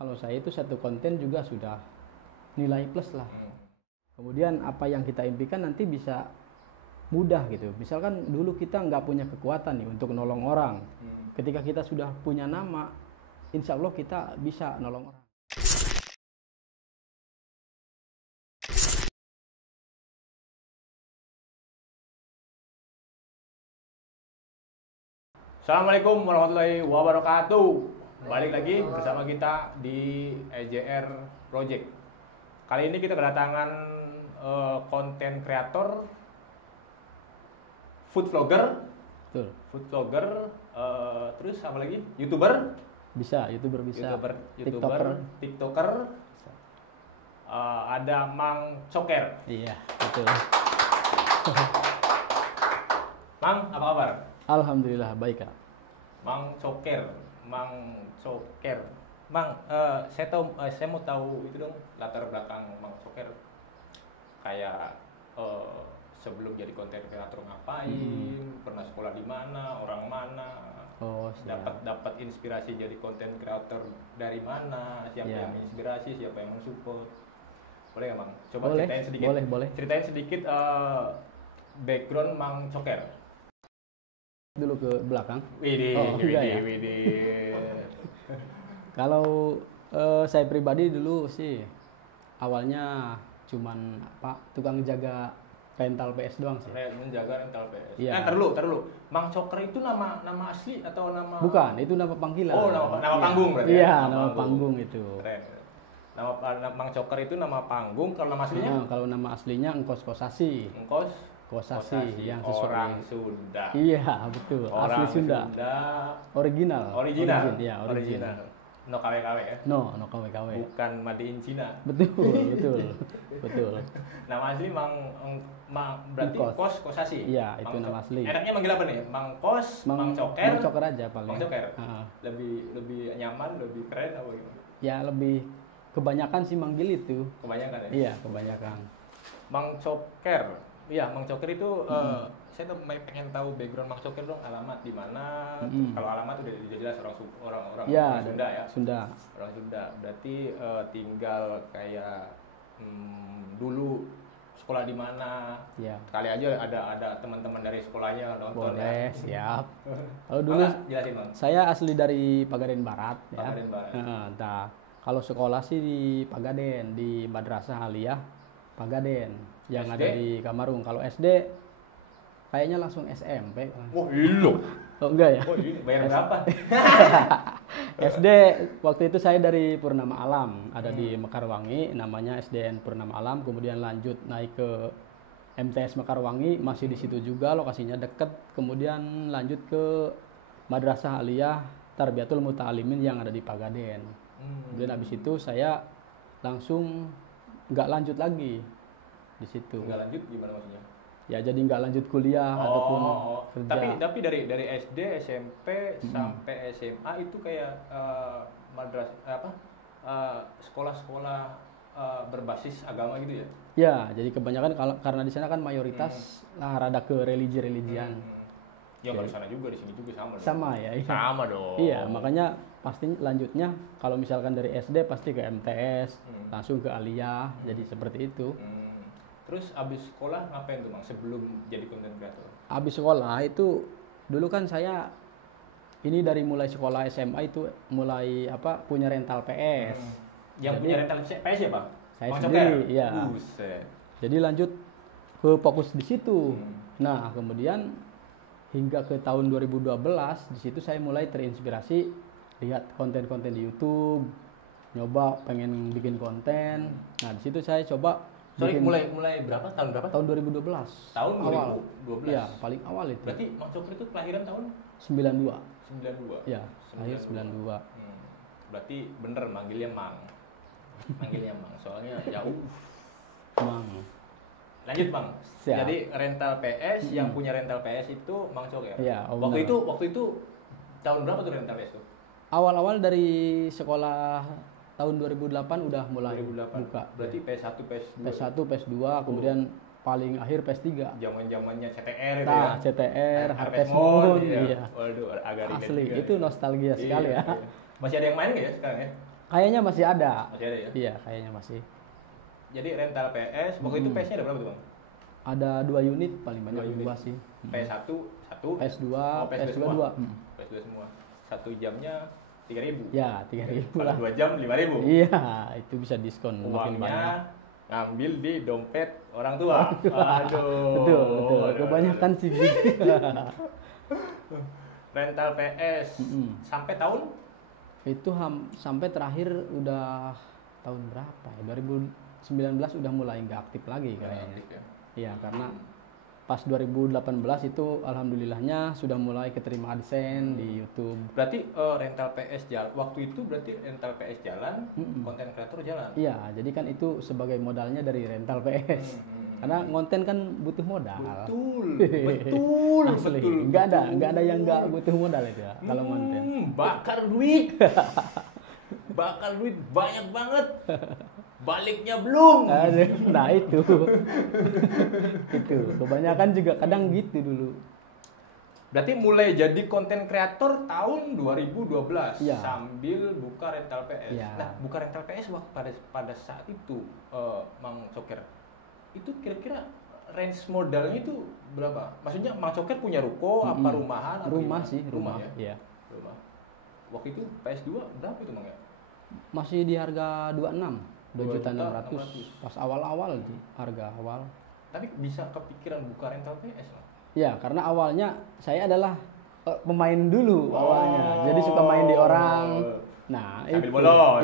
kalau saya itu satu konten juga sudah nilai plus lah. Kemudian apa yang kita impikan nanti bisa mudah gitu. Misalkan dulu kita nggak punya kekuatan nih untuk nolong orang. Ketika kita sudah punya nama, insya Allah kita bisa nolong orang. Assalamualaikum warahmatullahi wabarakatuh. Balik lagi bersama kita di EJR Project. Kali ini kita kedatangan konten kreator, food vlogger, Betul. terus apa lagi? YouTuber, YouTuber bisa. TikToker. Ada Mang Coker. Iya, betul. Mang, apa kabar? Alhamdulillah baik, Kak. Mang Coker. Mang, saya mau tahu itu dong latar belakang Mang Coker. Kayak sebelum jadi konten kreator ngapain, pernah sekolah di mana, orang mana, dapat inspirasi jadi konten kreator dari mana, siapa yang inspirasi, siapa yang mensupport. Boleh nggak, Mang? Coba ceritain sedikit. Boleh. Ceritain sedikit background Mang Coker. Dulu ke belakang. Widih. Kalau saya pribadi dulu sih awalnya cuman tukang jaga rental PS doang sih. Menjaga rental PS. Iya. Taruh dulu. Mang Coker itu nama asli atau nama? Bukan, itu nama panggilan. Oh, nama panggung berarti. Iya, nama panggung itu. Keren. Nama Mang Coker itu nama panggung, kalau nama aslinya? Kalau nama aslinya Engkos Kosasi. Kosasi yang sesuai orang Sunda. Iya, betul. Orang asli Sunda. Original. Iya, original. No KW ya? No KW. Bukan made in Cina. Betul. Nama asli berarti Kosasi. Iya, itu nama asli. Enaknya manggil apa nih? Mang Coker. Mang Coker aja paling. Mang Coker. Lebih nyaman, lebih keren apa gimana? Ya, lebih kebanyakan sih manggil itu. Kebanyakan ya? Iya, kebanyakan. Mang Coker. Iya, Mang Coker itu saya tuh pengen tahu background Mang Coker dong, alamat di mana. Kalau alamat udah jelas orang Sunda ya. Orang Sunda. Berarti tinggal kayak dulu sekolah di mana. Iya. Kali aja ada teman-teman dari sekolahnya nonton. Boleh, ya. siap. Kalau dulu jelasin, Bang. Saya asli dari Pagaden Barat ya. Pagaden Barat. Nah, kalau sekolah sih di Pagaden, di Madrasah Aliyah Pagaden yang SD? ada di Kamarung. Kalau SD kayaknya langsung SMP. Wah, ilo. Oh, enggak ya? Oh, ini bayar berapa? SD waktu itu saya dari Purnama Alam, ada di Mekarwangi, namanya SDN Purnama Alam. Kemudian lanjut naik ke MTS Mekarwangi, masih di situ juga, lokasinya dekat. Kemudian lanjut ke Madrasah Aliyah Tarbiyatul Muta'alimin yang ada di Pagaden. Kemudian habis itu saya langsung nggak lanjut lagi di situ. Nggak lanjut gimana maksudnya? Ya jadi nggak lanjut kuliah ataupun kerja. Tapi dari SD, SMP sampai SMA itu kayak sekolah-sekolah berbasis agama gitu ya? Ya, jadi kebanyakan karena di sana kan mayoritas rada ke religi-religian. Ya kalau di sana juga, di sini juga sama dong. Sama ya. Iya. Sama dong. Iya, makanya pasti lanjutnya kalau misalkan dari SD pasti ke MTS, langsung ke Aliyah, jadi seperti itu. Terus abis sekolah ngapain tuh, Bang, sebelum jadi content creator? Abis sekolah itu dulu kan saya ini dari mulai sekolah SMA itu mulai punya rental PS. Yang jadi, punya rental PS ya, Bang? Saya Bang sendiri, Coker? iya. Buset. Jadi lanjut ke fokus di situ. Nah, kemudian hingga ke tahun 2012 di situ saya mulai terinspirasi lihat konten-konten di YouTube, nyoba pengen bikin konten. Nah, di situ saya coba mulai berapa? Tahun berapa? Tahun 2012. Tahun awal. 2012. Iya, paling awal itu. Berarti Mang Coker itu kelahiran tahun 92. 92. Iya, lahir 92. Berarti bener manggilnya Mang. Soalnya jauh. Mang. Lanjut, Bang. Siap. Jadi rental PS, yang punya rental PS itu Mang Coker. Iya, waktu itu tahun berapa tuh rental PS tuh? Awal-awal dari sekolah tahun 2008 udah mulai 2008. buka. Berarti PS1, PS2. PS1, PS2, kemudian paling akhir PS3. Zaman-zamannya CTR itu Nah, ya. CTR, Harvest Harvest Moon, Moon, iya. iya. Waduh, agak relate Asli, juga itu ya. nostalgia sekali ya. Iya. Masih ada yang main nggak ya sekarang ya? Kayaknya masih ada. Masih ada ya? Iya, kayaknya masih. Jadi rental PS, waktu itu PS-nya ada berapa tuh Bang? Ada 2 unit paling banyak, 2 unit. 2 sih. PS1 satu, PS2, PS2 PS2 semua. 2. PS2 semua. 1 jamnya 3.000. Ya, 3.000 lah. 2 jam 5.000. Iya, itu bisa diskon makin banyak. Uangnya ngambil di dompet orang tua. Aduh. Betul, betul. Aduh, Kebanyakan sih gitu. rental PS sampai tahun Itu sampai terakhir udah tahun berapa ya? 2019 udah mulai nggak aktif lagi kayaknya. aktif ya. Iya, karena pas 2018 itu alhamdulillahnya sudah mulai keterima AdSense di YouTube. Berarti rental PS jalan. Waktu itu berarti rental PS jalan, konten kreator jalan. Iya, jadi kan itu sebagai modalnya dari rental PS. Karena konten kan butuh modal. Betul, betul, Asli. betul. Nggak ada yang nggak butuh modal itu ya kalau konten. Bakar duit. Bakar duit banyak banget. Baliknya belum. Nah itu. Itu kebanyakan juga kadang gitu dulu. Berarti mulai jadi konten kreator tahun 2012 Iya. sambil buka rental PS. Iya. Nah, buka rental PS waktu pada saat itu Mang Coker. Itu kira-kira range modalnya itu berapa? Maksudnya Mang Coker punya ruko apa rumahan? Apa Rumah gimana? sih, rumah. ya. Iya. Rumah. Waktu itu PS2 berapa itu Mang ya? Masih di harga 26, 2.600.000 2.600.000. pas awal-awal di harga awal. Tapi bisa kepikiran buka rental PS Mang? Ya, karena awalnya saya adalah pemain dulu awalnya. Jadi suka main di orang. Nah, Sambil itu. bolos.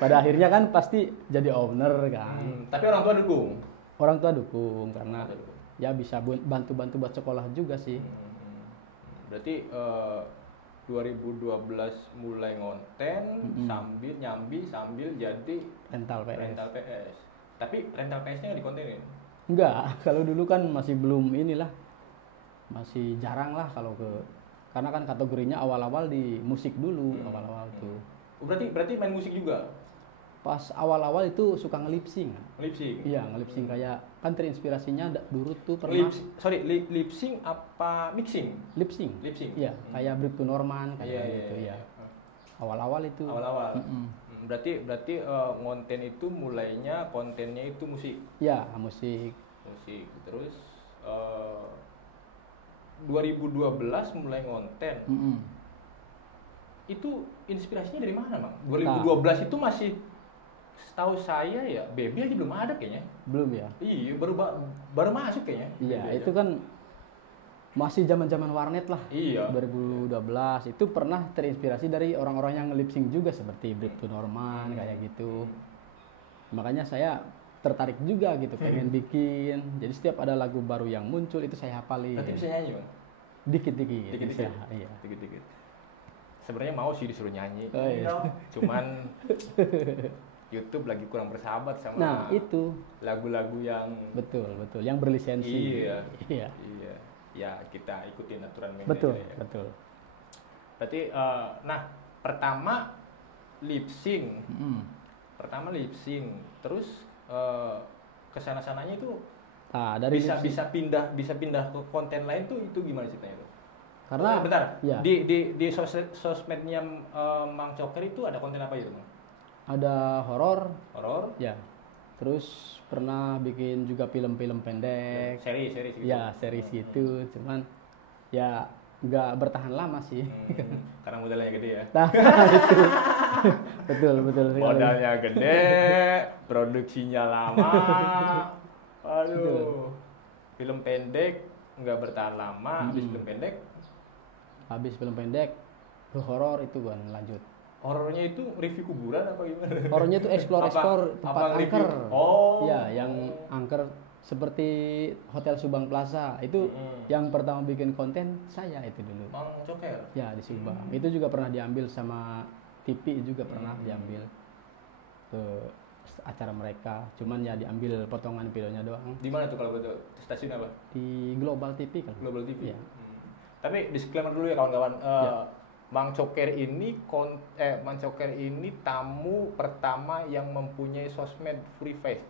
Pada akhirnya kan pasti jadi owner kan. Tapi orang tua dukung. Orang tua dukung karena ya bisa bantu-bantu buat sekolah juga sih. Berarti 2012 mulai ngonten sambil nyambi sambil jadi Rental PS. rental PS. Tapi rental PS-nya nggak dikontenin. Enggak, kalau dulu kan masih belum inilah. Masih jarang lah kalau karena kan kategorinya awal-awal di musik dulu, awal-awal tuh. Berarti main musik juga. Pas awal-awal itu suka ngelipsing. Lip sync. Iya, ngelipsing kayak kan terinspirasinya dulu tuh pernah Lip sync apa mixing? lipsing. Lip sync. Iya, kayak Bripto Norman kayak gitu ya. Awal-awal itu. Awal-awal. Berarti ngonten itu mulainya kontennya itu musik. Ya, musik. Musik. Terus 2012 mulai ngonten. Itu inspirasinya dari mana, Bang? 2012 itu masih setahu saya ya, Baby aja belum ada kayaknya. Belum ya? Iya, baru masuk kayaknya. Iya, Baby itu aja. kan masih zaman-zaman warnet lah. Iya. 2012 itu pernah terinspirasi dari orang-orang yang ngelipsing juga seperti Bripto Norman kayak gitu. Makanya saya tertarik juga gitu, pengen bikin. Jadi setiap ada lagu baru yang muncul itu saya hafalin. Berarti bisa nyanyi, Bang? Dikit-dikit. Dikit-dikit. bisa, iya. Dikit-dikit. Sebenarnya mau sih disuruh nyanyi. Oh, iya. Cuman YouTube lagi kurang bersahabat sama Nah, itu lagu-lagu yang betul, yang berlisensi. Iya. Iya. Iya. Ya, kita ikutin aturan main Betul, aja ya. betul. Berarti nah, pertama lip sync. Terus kesana-sananya itu Nah, dari bisa lip-sync. bisa pindah ke konten lain tuh itu gimana ceritanya tuh? Karena bentar, ya. di sosmednya Mang Coker itu ada konten apa itu, Bang? Ada horor, Horor, ya. Terus pernah bikin juga film-film pendek. seri gitu. Ya, series gitu. Cuman ya nggak bertahan lama sih. Karena modalnya gede ya. Nah, itu. betul sekali. Modalnya gede, produksinya lama. Aduh. Betul. Film pendek nggak bertahan lama, habis film pendek. Habis film pendek ke horor itu kan lanjut. Horornya itu review kuburan apa gimana? Horornya itu explore tempat review? angker. Oh. Ya, yang angker seperti Hotel Subang Plaza. Itu yang pertama bikin konten saya itu dulu. Mang Coker. Ya, di Subang. Itu juga pernah diambil sama TV juga pernah diambil ke acara mereka. Cuman ya diambil potongan videonya doang. Di mana tuh kalau betul? Stasiun apa? Di Global TV kan. Global TV. Iya. Tapi disclaimer dulu ya kawan-kawan. Mang Coker ini tamu pertama yang mempunyai sosmed free fight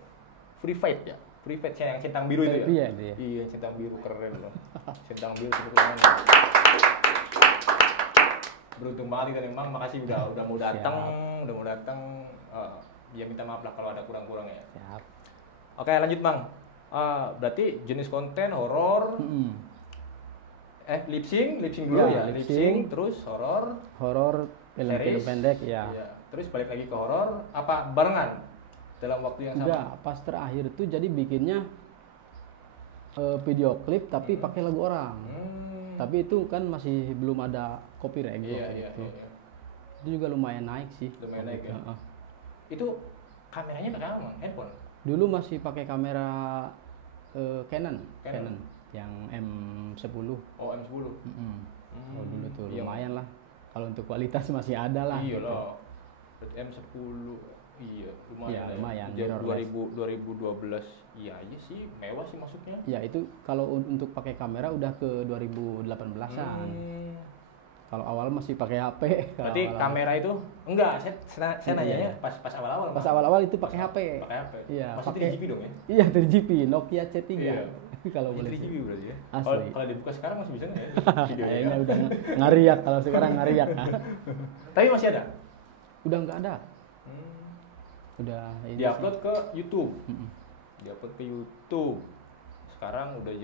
ya. Free fight yang centang biru itu ya. Iya, iya. Iya, centang biru keren loh. Centang biru keren. beruntung banget kan Mang, makasih udah mau datang, udah mau datang. Ya minta maaf lah kalau ada kurang-kurang ya. Siap. Oke, lanjut Mang. Berarti jenis konten horor, lip sync dulu ya, lip sync, terus horor, film pendek ya. Iya. Terus balik lagi ke horor, apa barengan dalam waktu yang sama? Enggak, pas terakhir tuh jadi bikinnya video klip tapi pakai lagu orang. Tapi itu kan masih belum ada copyright gitu. Iya. Itu juga lumayan naik sih. Lumayan naik ya. Itu kameranya pakai apa, Mang? Handphone? Dulu masih pakai kamera Canon yang M10. Oh, M10. Oh, dulu tuh lumayan lah. Kalau untuk kualitas masih ada lah. Iya gitu. loh. M10 iya lumayan. Iya, lumayan. Ya. 2012 iya aja sih, mewah sih masuknya. Ya itu kalau untuk pakai kamera udah ke 2018-an. Kalau awal masih pakai HP. Berarti kamera itu enggak, saya nanyanya pas awal-awal. Pas awal-awal itu pakai HP. Pakai HP. Iya, masih 3GP dong ya? Iya, 3GP, Nokia C3. Iya. Kalau boleh. 3GP berarti ya. Asli. Kalau dibuka sekarang masih bisa nggak ya? Kayaknya udah ngariak kalau sekarang ngariak. Tapi masih ada? Udah nggak ada. Udah ini diupload ke YouTube. Diupload ke YouTube. Sekarang udah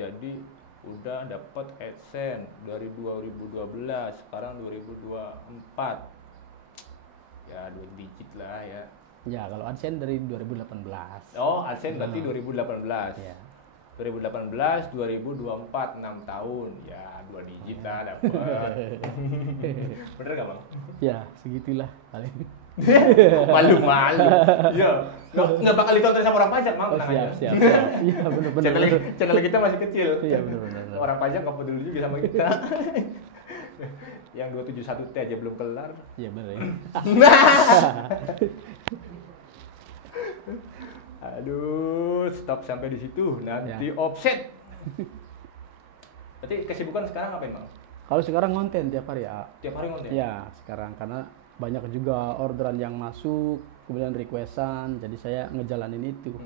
dapat AdSense dari 2012, sekarang 2024. Ya 2 digit lah ya. Ya, kalau AdSense dari 2018. Oh, AdSense berarti 2018. Ya. 2018, 2024, 6 tahun. Ya, 2 digit lah dapat. Bener gak, Bang? Ya, segitulah paling. Malu. Iya. Nggak bakal ditonton sama orang pajak, Mang. Siap. Iya, benar. Channel kita masih kecil. Iya, benar. Orang pajak nggak peduli juga sama kita. Yang 271T aja belum kelar. Iya, benar ya. Aduh, stop sampai di situ. Nanti offset. Berarti kesibukan sekarang apa, Bang? Kalau sekarang konten tiap hari ya. Tiap hari konten? Ya, sekarang karena banyak juga orderan yang masuk, kemudian requestan, jadi saya ngejalanin itu.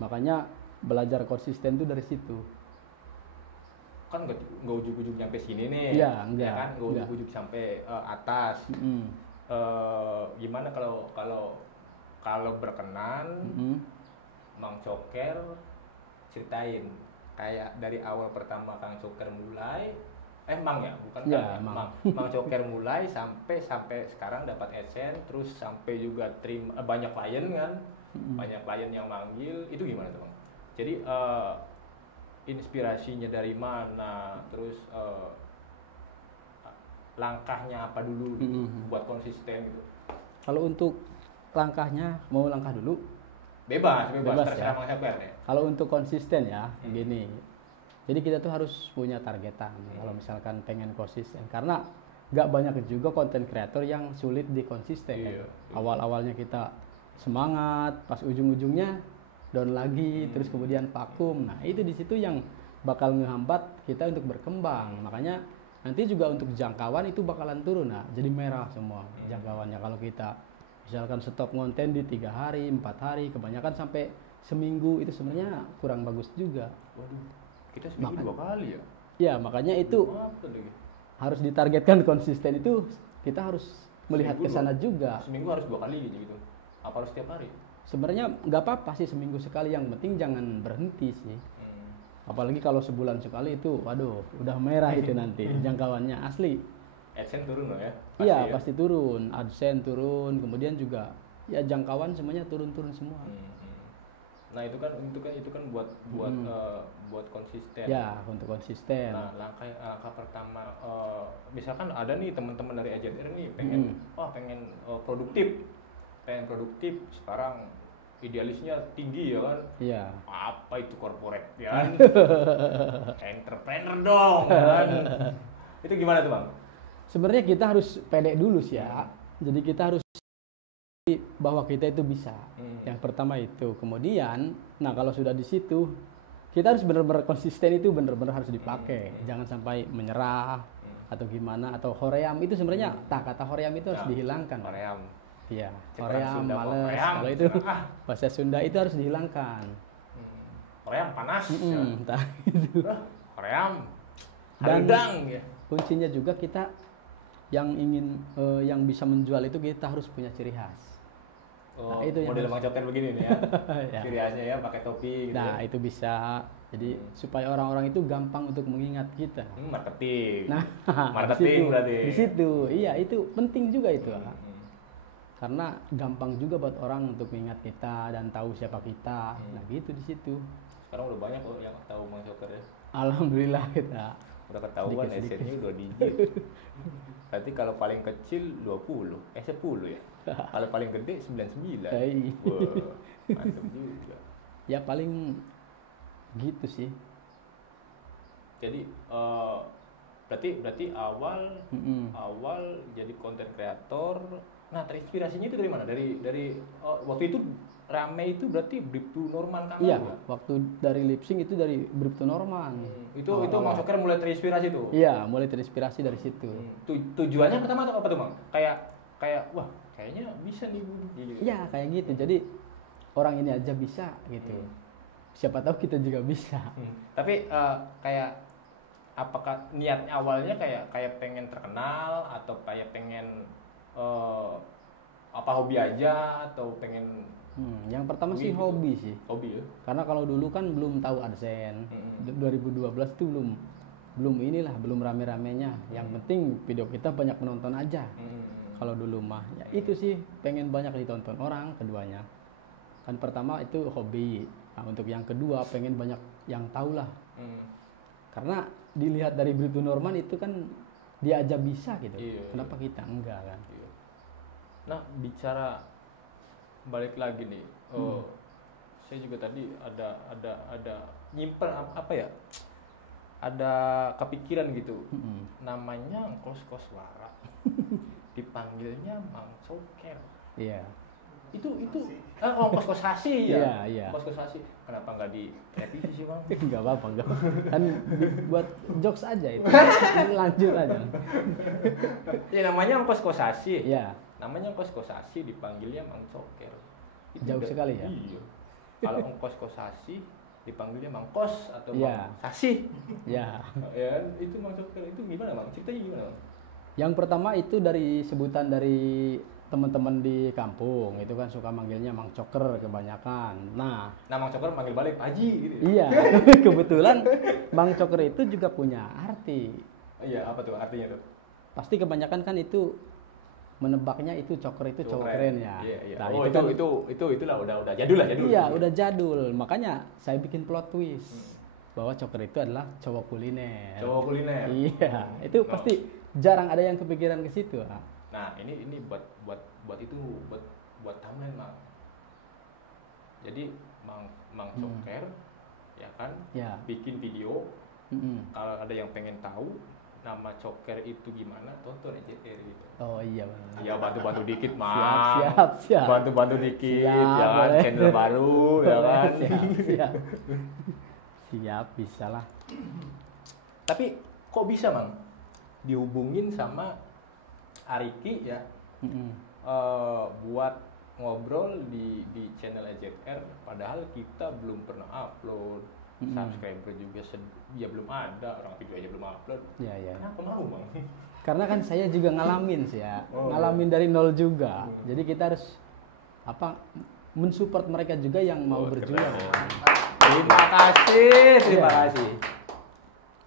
Makanya belajar konsisten tuh dari situ. Kan nggak ujuk-ujuk sampai sini nih. Iya, enggak. Ya kan, nggak ujuk-ujuk sampai atas. Gimana kalau berkenan, Mang Coker ceritain kayak dari awal pertama Kang Coker mulai. Mang ya, bukan ya, kan? Mang Coker mulai sampai sekarang dapat AdSense, terus sampai juga terima banyak klien kan, banyak klien yang manggil, itu gimana tuh, Bang? Jadi inspirasinya dari mana, terus langkahnya apa dulu buat konsisten gitu? Kalau untuk langkahnya, mau langkah dulu? Bebas terserah ya. Mang Coker ya. Kalau untuk konsisten ya, gini. Jadi kita tuh harus punya targetan kalau misalkan pengen konsisten, karena nggak banyak juga konten kreator yang sulit dikonsisten. Kan? Awal-awalnya kita semangat, pas ujung-ujungnya down lagi, terus kemudian vakum. Nah itu di situ yang bakal ngehambat kita untuk berkembang. Makanya nanti juga untuk jangkauan itu bakalan turun, nah jadi merah semua jangkauannya. Kalau kita misalkan stop konten di 3 hari, 4 hari, kebanyakan sampai seminggu, itu sebenarnya kurang bagus juga. Waduh. Kita seminggu 2 kali ya? Ya, makanya itu harus ditargetkan konsisten itu, kita harus melihat ke sana juga. Seminggu harus 2 kali gitu? Apa harus setiap hari? Sebenarnya nggak apa-apa sih seminggu sekali, yang penting jangan berhenti sih. Apalagi kalau sebulan sekali itu, waduh, udah merah itu nanti jangkauannya asli. AdSense turun loh ya? Iya, pasti turun. AdSense turun, kemudian juga ya jangkauan semuanya turun-turun semua. Nah itu kan buat konsisten. Ya, untuk konsisten. Nah langkah pertama, misalkan ada nih teman-teman dari Agent Air nih pengen produktif, sekarang idealisnya tinggi ya kan? Iya. Apa itu corporate ya kan? Entrepreneur dong kan? Itu gimana tuh, Bang? Sebenarnya kita harus pede dulu sih ya. Jadi kita harus bahwa kita itu bisa. Yang pertama itu. Kemudian, nah kalau sudah di situ, kita harus benar-benar konsisten, itu benar-benar harus dipakai. Jangan sampai menyerah atau gimana, atau hoream itu sebenarnya kata hoream itu harus dihilangkan. Hoream. Iya, hoream, males. Kalau itu bahasa Sunda itu harus dihilangkan. Hoream panas. Entah itu. Hoream. Dan Hadang ya. kuncinya juga kita yang bisa menjual itu kita harus punya ciri khas. Oh, Nah, itu yang model harus- Mang Coker begini nih ya. Ya. Ciri khasnya ya pakai topi gitu. Nah, ya. itu bisa. Jadi supaya orang-orang itu gampang untuk mengingat kita. Marketing. Nah, Marketing berarti. Di situ. Iya, itu penting juga itu. Hmm. Karena gampang juga buat orang untuk mengingat kita dan tahu siapa kita. Nah, gitu di situ. Sekarang udah banyak kok yang tahu Mang Coker ya. Alhamdulillah kita. Udah ketahuan Sedikit-sedikit. SN-nya udah digit. Berarti kalau paling kecil 20, 10 ya. Kalau paling gede 99. Hai. Wah, mantap juga. Ya paling gitu sih. Jadi berarti awal Mm-mm. jadi konten kreator. Nah, terinspirasinya itu dari mana? Dari waktu itu rame itu berarti Bribtu Norman kan? Iya, waktu dari lip sync itu dari Bribtu Norman. Itu Mang Coker mulai terinspirasi tuh. Iya, mulai terinspirasi dari situ. Tujuannya pertama tuh apa tuh, Mang? Kayak wah, kayaknya bisa nih Bu. Gitu. Iya, kayak gitu. Jadi orang ini aja bisa gitu. Siapa tahu kita juga bisa. Tapi kayak apakah niatnya awalnya kayak pengen terkenal atau kayak pengen apa hobi aja atau pengen Yang pertama sih Gitu. hobi sih. hobi ya? Karena kalau dulu kan belum tahu AdSense. 2012 itu belum inilah, belum rame-ramenya. Yang penting video kita banyak penonton aja. Kalau dulu mah ya itu sih pengen banyak ditonton orang keduanya. Kan pertama itu hobi. Nah, untuk yang kedua pengen banyak yang tahu lah. Karena dilihat dari Bribtu Norman itu kan dia aja bisa gitu. Iya, Kenapa kita enggak kan? Iya. Nah, bicara balik lagi nih. Saya juga tadi ada nyimpen apa ya? Ada kepikiran gitu. Namanya kos-koswara. Dipanggilnya Mang Coker. Iya. Itu kos-kosasi ya. Iya. Kos-kosasi. Kenapa nggak di revisi sih, Bang? Enggak apa-apa, enggak. Kan buat jokes aja itu. Lanjut aja. Ya namanya kos-kosasi. Iya. Namanya kos-kosasi dipanggilnya Mang Coker. Itu Jauh sekali ya? Iya. Kalau kos-kosasi dipanggilnya Mang Kos atau Iya. Mang Sasi. Ya. Ya, itu Mang Coker itu gimana, Bang? Ceritanya gimana, Bang? Yang pertama itu dari sebutan dari teman-teman di kampung, itu kan suka manggilnya Mang Coker kebanyakan. Nah, Mang Coker manggil balik Pak Haji gitu. iya. Kebetulan Mang Coker itu juga punya arti. Iya, apa tuh artinya tuh? Pasti kebanyakan kan itu menebaknya itu Coker itu cowok keren ya. Iya. Nah, Oh, itu kan itulah udah jadul lah, jadul. iya, udah jadul. Makanya saya bikin plot twist bahwa Coker itu adalah cowok kuliner. Cowok kuliner. Iya, itu pasti jarang ada yang kepikiran ke situ. Nah, ini buat itu buat thumbnail, Mang. Jadi Mang Coker ya kan Ya. bikin video. Mm-mm. Kalau ada yang pengen tahu nama Coker itu gimana, tonton EJR gitu. Oh iya benar. Ya bantu-bantu dikit, Mang. Siap. Bantu-bantu dikit Siap, ya kan, boleh. channel baru ya kan. Siap. Siap, bisa lah. Tapi kok bisa, Mang? Dihubungin sama Ariki ya. Mm-mm. Buat ngobrol di channel EZR, padahal kita belum pernah upload, subscriber juga ya belum ada, orang video aja belum upload. Iya. Kenapa mau, Bang? Karena kan saya juga ngalamin sih ya, Oh, ngalamin dari nol juga. Jadi kita harus mensupport mereka juga yang mau berjuang. keren. Terima kasih. Iya.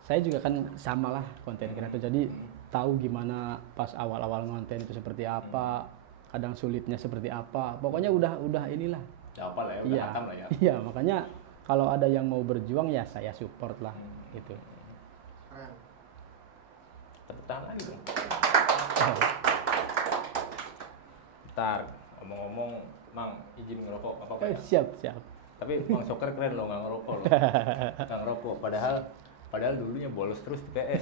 Saya juga kan sama lah konten kreator, jadi tahu gimana pas awal-awal konten itu seperti apa, kadang sulitnya seperti apa. Pokoknya udah inilah. Ya apa lah ya, udah hatam lah ya. Iya, makanya kalau ada yang mau berjuang ya saya support lah gitu. Tepuk tangan lagi dong. Bentar, ngomong-ngomong, Mang, izin ngerokok apa-apa ya? Siap. Tapi Mang Coker keren loh, nggak ngerokok loh. Nggak ngerokok, padahal dulunya bolos terus di PS.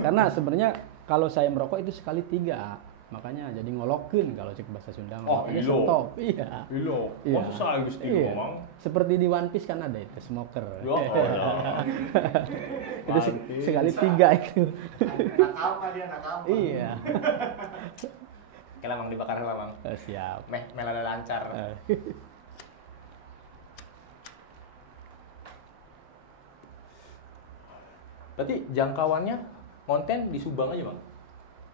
Karena sebenarnya kalau saya merokok itu sekali 3, makanya jadi ngolokin kalau cek bahasa Sunda. Makanya ilo. stop. Iya. Ilo, Iya. masa saya gusti Iya. ngomong? Seperti di One Piece kan ada itu smoker. Ya Allah. Itu One Piece. sekali 3 itu. Nakal dia nakal. Iya. Kela Mang dibakar lah, Mang. Siap. Melada lancar. Berarti jangkauannya konten di Subang aja, Bang?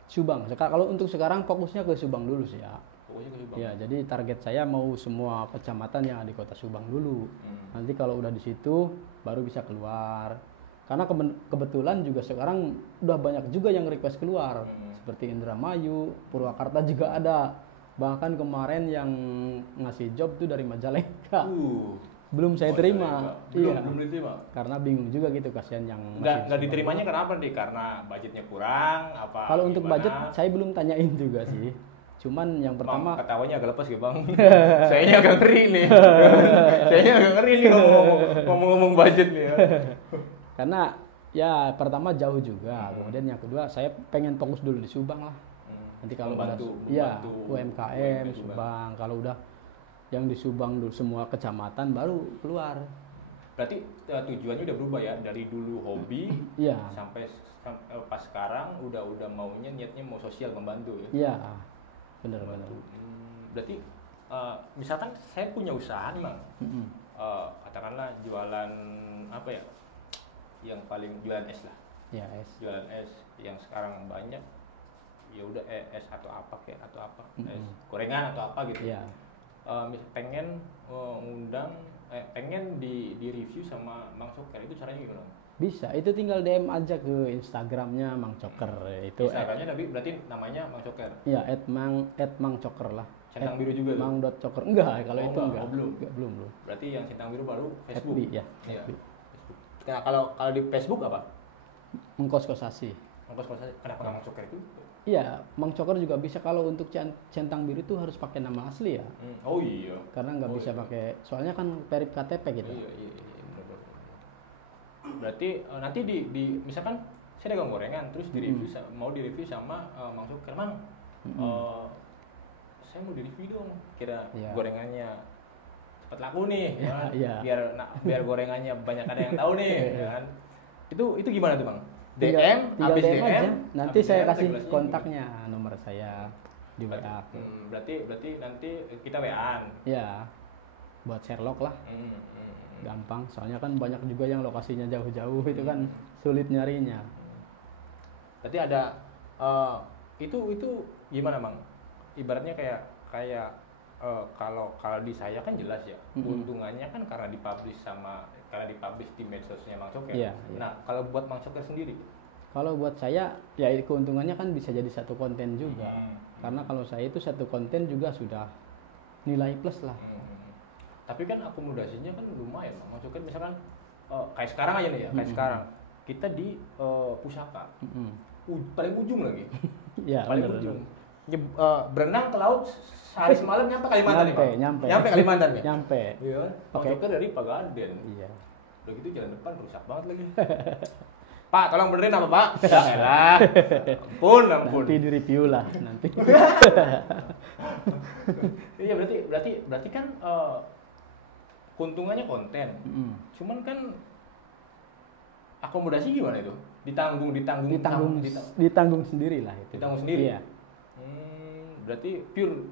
Subang. Kalau untuk sekarang fokusnya ke Subang dulu sih ya. Pokoknya ke Subang. Ya, jadi target saya mau semua kecamatan yang ada di Kota Subang dulu. Nanti kalau udah di situ baru bisa keluar. Karena kebetulan juga sekarang udah banyak juga yang request keluar. Seperti Indramayu, Purwakarta juga ada. Bahkan kemarin yang ngasih job tuh dari Majalengka. Belum saya terima. Belum diterima. Karena bingung juga gitu, kasihan yang Nggak diterimanya kenapa nih? Karena budgetnya kurang apa? Kalau untuk gimana? budget saya belum tanyain juga sih. Cuman yang pertama ketawanya agak lepas ya bang. Sayanya agak ngeri nih. Sayanya agak ngeri nih ngomong-ngomong budget nih ya. karena ya pertama jauh juga, kemudian yang kedua saya pengen fokus dulu di Subang lah. Nanti kalau Membantu UMKM Subang, kalau udah yang di Subang dulu semua kecamatan baru keluar. Berarti tujuannya udah berubah ya, dari dulu hobi Iya. sampai pas sekarang udah maunya niatnya mau sosial, membantu ya. Iya. Benar-benar. Berarti misalkan saya punya usaha nih Mang. Katakanlah jualan apa ya? Yang paling jualan es lah. Ya, es. Jualan es yang sekarang banyak. Ya udah es atau apa kayak atau apa. Es gorengan atau apa gitu. Iya. Pengen pengen di review sama Mang Coker, itu caranya gimana? Bisa, itu tinggal DM aja ke Instagramnya Mang Coker. Itu Instagramnya tapi berarti namanya Mang Coker. Iya, @mang_coker lah. Centang biru juga tuh? Mang.coker. Enggak, kalau itu enggak. belum. Belum. Berarti yang centang biru baru Facebook. FB, ya. Iya. FB. Facebook. Nah, kalau di Facebook apa? Mengkos-kosasi. Kenapa nggak Mang Coker itu? Iya, Mang Coker juga bisa. Kalau untuk centang biru itu harus pakai nama asli ya. Oh iya. Karena nggak bisa pakai, soalnya kan perip KTP gitu. Iya. Benar. Berarti nanti di misalkan saya dagang gorengan terus di review mau di review sama Mang Coker, Mang. Saya mau di review dong. Kira gorengannya cepat laku nih, ya. Biar gorengannya banyak ada yang tahu nih, ya kan. Itu gimana tuh, Bang? DM, tinggal habis DM DM aja. Nanti saya kasih regulasinya kontaknya, nomor saya di WA. Berarti nanti kita WA-an. Ya, buat Sherlock lah. Gampang, soalnya kan banyak juga yang lokasinya jauh-jauh, itu kan sulit nyarinya. Berarti ada itu gimana, Bang? Ibaratnya kayak kalau di saya kan jelas ya, keuntungannya kan karena dipublish di medsosnya Mang Coker. Iya. Nah, kalau buat Mang Coker sendiri? Kalau buat saya, ya keuntungannya kan bisa jadi satu konten juga. Karena kalau saya itu satu konten juga sudah nilai plus lah. Tapi kan akomodasinya kan lumayan, Mang Coker. Misalkan kayak sekarang aja nih ya, kayak sekarang kita di Pusaka, paling ujung lagi. Iya, paling bener, ujung. Berenang ke laut sehari semalam nyampe Kalimantan nih, Pak? Nyampe Kalimantan ya? Nyampe. Iya. Mang Coker dari Pagaden. Iya. Udah gitu jalan depan rusak banget lagi. Pak, tolong benerin apa, Pak? Ya elah. Ampun. Nanti di review lah nanti. Iya, berarti kan keuntungannya konten. Cuman kan akomodasi gimana itu? Ditanggung sendiri lah itu. Ditanggung sendiri. Iya. Berarti pure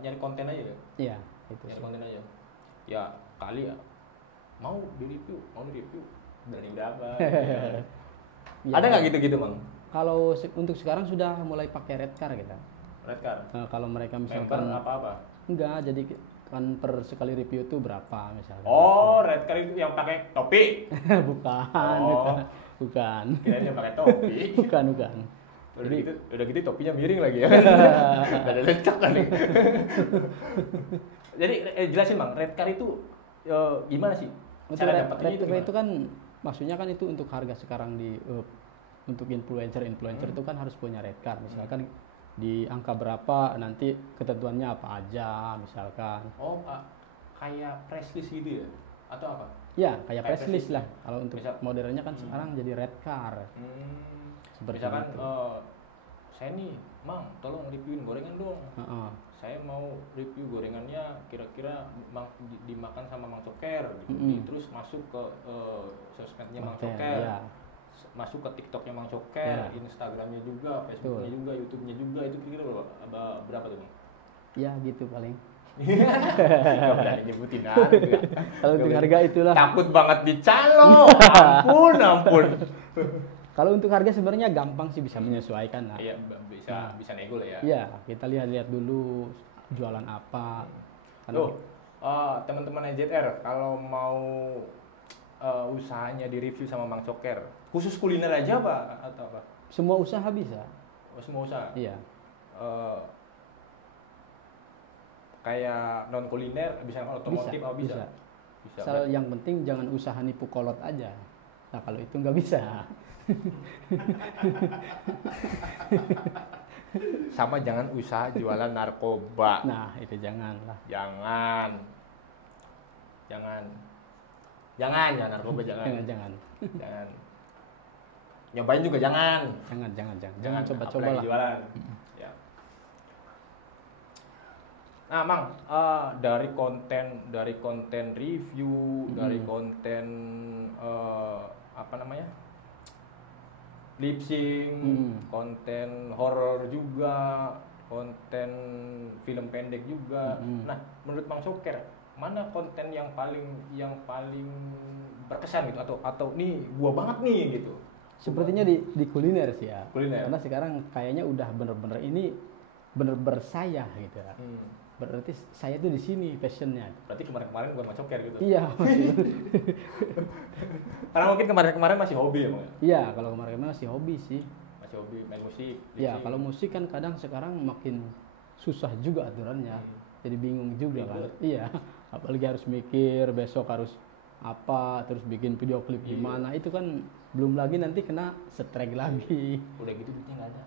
nyari konten aja ya? Iya, itu. Nyari konten aja. Ya, kali ya. Mau di review dari berapa? Ya. Ada nggak gitu-gitu, Bang? Kalau untuk sekarang sudah mulai pakai red car kita. Red Car. Kalau mereka misalkan Member apa-apa? enggak, jadi kan per sekali review itu berapa misalnya. Oh, Red Car itu yang pakai topi. Bukan. Kirain yang pakai topi. bukan. Udah gitu topinya miring lagi ya. Ada lecak kan nih. Jadi jelasin, Bang, Red Car itu gimana sih? Untuk Red Car itu kan maksudnya kan itu untuk harga sekarang untuk influencer itu kan harus punya Red Car. Misalkan di angka berapa, nanti ketentuannya apa aja misalkan. Oh, kayak press list gitu ya? Atau apa? Ya, kayak press list lah. Kalau untuk modernnya kan sekarang jadi Red Car. Seperti misalkan itu. Saya nih, Mang, tolong reviewin gorengan dong. Saya mau review gorengannya kira-kira dimakan sama Mang Coker gitu. Terus masuk ke sosmednya Mang Coker. Ya. Masuk ke TikToknya Mang Coker, Instagramnya juga, Facebooknya juga, YouTube-nya juga. Itu kira-kira berapa tuh, Bang? Ya gitu paling. Gak berani nyebutin harga. Kalau untuk harga itulah. Takut banget dicalo. Ampun. Kalau untuk harga sebenarnya gampang sih, bisa menyesuaikan lah. Iya, bisa nego lah ya. Iya, kita lihat-lihat dulu jualan apa. Loh, teman-teman EZR kalau mau usahanya direview sama Mang Coker, khusus kuliner aja apa atau apa? Semua usaha bisa. Oh, semua usaha. Iya. Kayak non kuliner bisa, otomotif apa bisa? Bisa. Asal yang penting jangan usaha nipu kolot aja. Nah kalau itu nggak bisa. Sama jangan usaha jualan narkoba. Nah itu jangan lah. Jangan narkoba jangan. Jangan. Nyobain juga jangan. Jangan coba-coba apalagi lah. Jualan. Ya. Nah, Mang, dari konten review, dari konten apa namanya? Lip sync, konten horor juga, konten film pendek juga. Nah, menurut Mang Coker, mana konten yang paling berkesan gitu atau nih gua banget nih gitu? Sepertinya di kuliner sih ya. Kuliner. Karena sekarang kayaknya udah bener-bener saya gitu ya. Berarti saya tuh di sini passionnya. Berarti kemarin bukan Mang Coker gitu? Iya masih. Karena mungkin kemarin masih hobi ya, Mang? Iya, kalau kemarin masih hobi sih. Masih hobi main musik. Iya, kalau musik kan kadang sekarang makin susah juga aturannya. Jadi bingung juga kan. Iya, apalagi harus mikir besok harus apa, terus bikin video klip gimana. Itu kan belum lagi nanti kena strike lagi. Udah gitu duitnya nggak ada.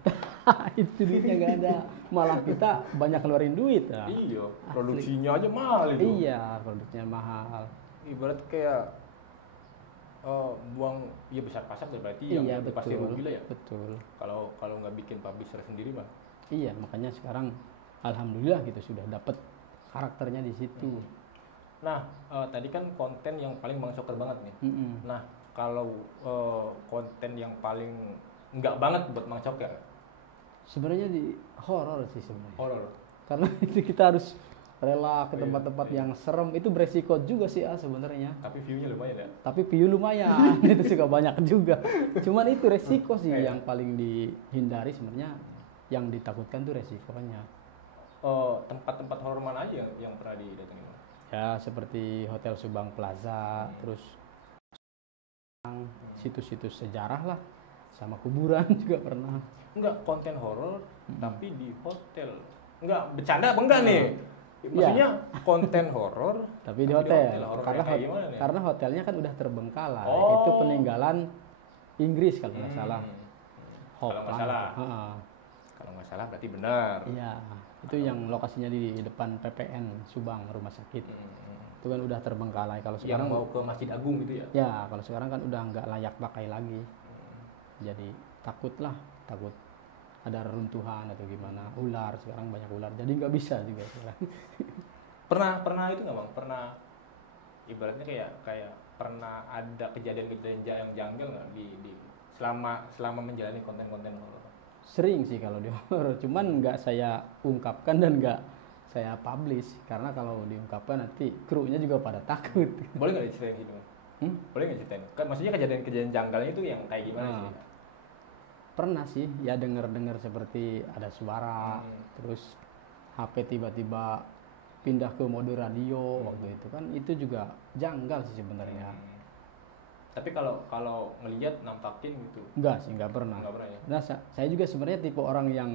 Itu duitnya nggak ada. Malah kita banyak keluarin duit. Ya. Iya, produksinya aja mahal itu. Iya, produksinya mahal. Ibarat kayak buang ya besar pasak berarti Iya, yang betul. pasti rugi lah ya. Betul. Kalau nggak bikin publisher sendiri mah. Iya, makanya sekarang alhamdulillah gitu sudah dapat karakternya di situ. Nah, tadi kan konten yang paling Mang Coker banget nih. Nah, kalau konten yang paling nggak banget buat Mang Coker? Sebenarnya di horor sih sebenarnya. Horor. Karena itu kita harus rela ke tempat-tempat yang serem, itu beresiko juga sih sebenarnya. Tapi view-nya lumayan ya. Tapi view lumayan, itu juga banyak juga. Cuman itu resiko sih yang paling dihindari sebenarnya, yang ditakutkan tuh resikonya. Tempat-tempat horor mana aja yang pernah didatengin? Ya seperti Hotel Subang Plaza, terus situs-situs sejarah lah, sama kuburan juga pernah. Enggak, konten horor tapi di hotel. Enggak, bercanda apa enggak nih? Maksudnya konten horor tapi di hotel. Horor Karena kayak gimana nih? karena hotelnya kan udah terbengkalai. Oh. Itu peninggalan Inggris kalau nggak salah. Kalau nggak salah. Kalau nggak salah berarti benar. Iya, itu yang lokasinya di depan PPN Subang Rumah Sakit. Itu kan udah terbengkalai. Kalau sekarang Yang mau ke Masjid Agung gitu ya? Ya, kalau sekarang kan udah nggak layak pakai lagi. Jadi takut ada reruntuhan atau gimana, ular, sekarang banyak ular, jadi nggak bisa juga sekarang. Pernah itu nggak Bang? Pernah ibaratnya kayak pernah ada kejadian-kejadian yang janggal nggak di selama menjalani konten-konten horor? Sering sih kalau di horor, cuman nggak saya ungkapkan dan nggak saya publish, karena kalau diungkapkan nanti krunya juga pada takut. Boleh nggak diceritain gitu? Boleh nggak ceritain? Kan maksudnya kejadian-kejadian janggalnya itu yang kayak gimana sih? Pernah sih, ya dengar seperti ada suara, terus HP tiba-tiba pindah ke mode radio waktu itu kan, itu juga janggal sih sebenarnya. Tapi kalau ngelihat nampakin gitu? Enggak sih, nggak pernah. Nggak pernah ya? Nah, saya juga sebenarnya tipe orang yang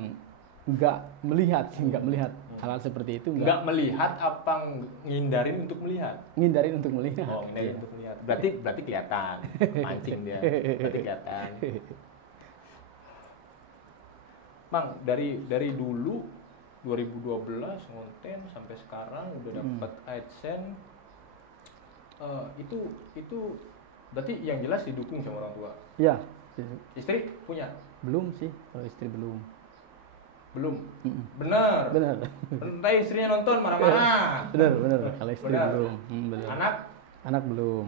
nggak melihat hal-hal seperti itu. Nggak melihat apa ngindarin untuk melihat? Ngindarin untuk melihat. Oh, ngindarin untuk melihat. Berarti kelihatan, mancing dia. Berarti kelihatan. Mang, dari dulu 2012 ngonten sampai sekarang udah dapat AdSense, itu berarti yang jelas didukung sama orang tua. Iya. Istri punya? Belum sih, kalau istri belum. Benar. Entah istrinya nonton marah-marah. Benar. Kalau istri belum. Belum. Anak belum.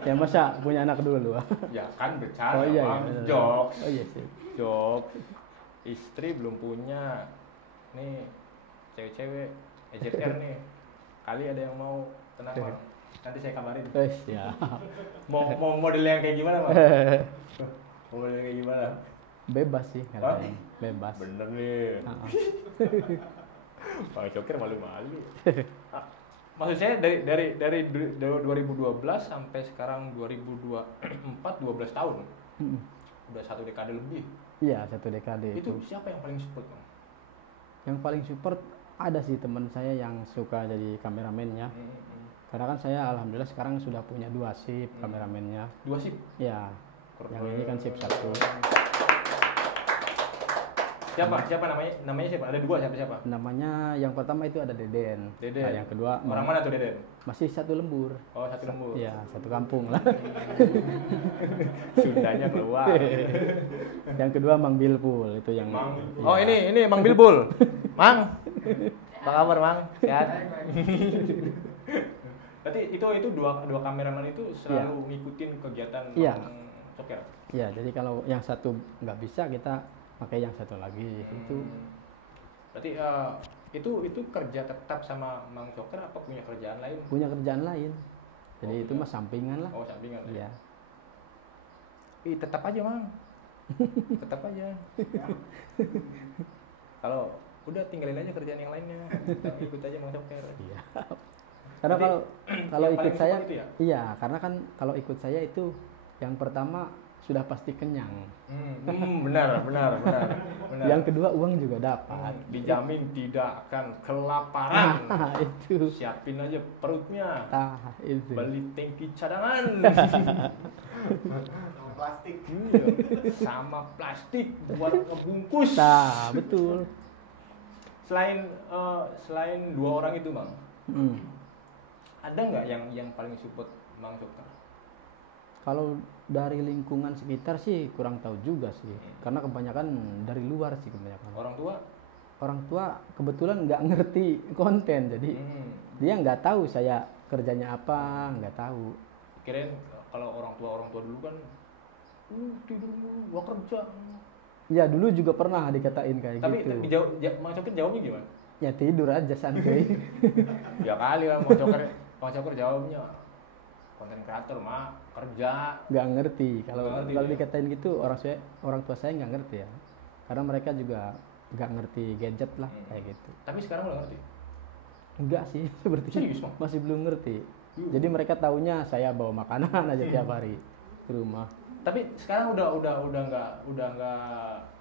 Ya masa punya anak dulu? Ya kan bercanda. Oh iya. Jokes. Oh iya sih. Jokes. Istri belum punya. Nih cewek-cewek EZR nih. Kali ada yang mau, tenang Bang. Nanti saya kabarin. Ya. Mau model yang kayak gimana Bang? Modelnya kayak gimana? Bebas sih katanya. Bebas. Bener nih. Ah, ah. Bang Coker malu-malu. Ah, maksud saya dari 2012 sampai sekarang 2024 12 tahun. Mm-mm. Udah 1 dekade lebih. Iya, 1 dekade Itu itu. siapa yang paling support, Bang? Yang paling support ada sih teman saya yang suka jadi kameramennya. Karena kan saya alhamdulillah sekarang sudah punya 2 shift kameramennya. 2 shift. Ya, yang ini kan shift 1. Siapa namanya? Namanya siapa? Ada 2 siapa? Namanya yang pertama itu ada Deden. Deden. Nah, yang kedua Orang mana tuh Deden? masih 1 lembur. Oh, 1 lembur. Iya, 1 kampung lah. Sundanya keluar. Yang kedua Mang Bilpul itu yang Mang. iya. Oh, ini Mang Bilbul. Mang. Apa kabar, Mang? Sehat? Berarti itu dua kameraman itu selalu ngikutin kegiatan Iya. Bang Coker. Iya, jadi kalau yang satu nggak bisa kita pakai yang satu lagi itu. Berarti itu kerja tetap sama Mang Coker apa punya kerjaan lain? Punya kerjaan lain. Jadi Oh, itu mah sampingan lah. Oh, sampingan. Iya. Ih, tetap aja, Mang. Tetap aja. Kalau udah tinggalin aja kerjaan yang lainnya. Kita ikut aja Mang Coker. Iya. Karena Berarti kalau yang ikut paling saya support itu ya? iya, karena kan kalau ikut saya itu yang pertama sudah pasti kenyang. Benar. Yang kedua uang juga dapat. Dijamin tidak akan kelaparan. Nah, itu. Siapin aja perutnya. Nah, itu. Beli tangki cadangan. Sama plastik. Iya, sama plastik buat ngebungkus. Nah, betul. Selain 2 orang itu, Bang, Mm. ada nggak yang paling support Bang Coker? Kalau dari lingkungan sekitar sih kurang tahu juga sih. Karena kebanyakan dari luar sih kebanyakan. Orang tua? Orang tua kebetulan nggak ngerti konten, jadi dia nggak tahu saya kerjanya apa, nggak tahu. Kirain kalau orang tua dulu kan tidur mulu, gak kerja. Ya dulu juga pernah dikatain kayak Tapi gitu. Bang Coker jawabnya gimana? Ya tidur aja santai. Ya kali lah Bang Coker jawabnya konten kreator mah kerja. Nggak ngerti. Kalau Nggak ngerti, kalau ya? dikatain gitu orang tua saya nggak ngerti ya. Karena mereka juga nggak ngerti gadget lah kayak gitu. Tapi sekarang udah ngerti. Enggak sih sepertinya Serius, Bang? masih belum ngerti. Jadi mereka taunya saya bawa makanan aja tiap hari ke rumah. Tapi sekarang udah nggak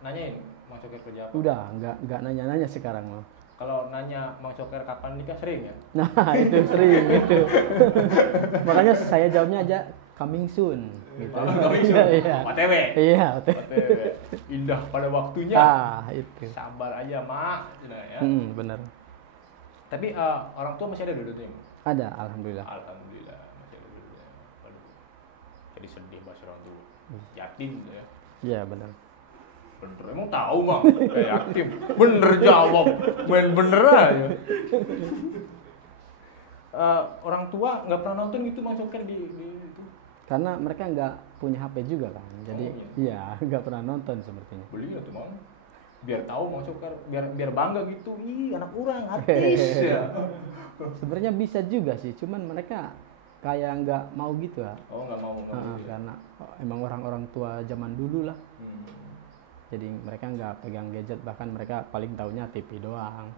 nanyain Bang Coker kerja apa. Udah nggak nanya-nanya sekarang mah. Kalau nanya Bang Coker kapan nikah sering ya. Nah itu sering gitu. Makanya saya jawabnya aja coming soon gitu. Coming soon. Iya. OTW. Iya. OTW. Indah pada waktunya. Itu. Sabar aja, Mak. Nah, ya. Bener. Tapi orang tua masih ada dua-duanya. Ada, alhamdulillah. Alhamdulillah masih ada dua-duanya. Aduh. Jadi sedih bahas orang tua. Yatim gitu ya. Iya benar. Bener, emang tahu Mak? Kayak yatim. Bener jawab. Main bener aja. Orang tua nggak pernah nonton gitu Bang Coker di itu. Karena mereka nggak punya HP juga kan. Jadi Oh, iya nggak pernah nonton sepertinya. Beli lah tuh Mang. Biar tahu Bang Coker, biar bangga gitu. Ih, anak orang artis ya. Sebenarnya bisa juga sih, cuman mereka kayak nggak mau gitu lah. Oh, nggak mau gitu ya? Karena emang orang-orang tua zaman dulu lah. Hmm. Jadi mereka nggak pegang gadget, bahkan mereka paling taunya TV doang.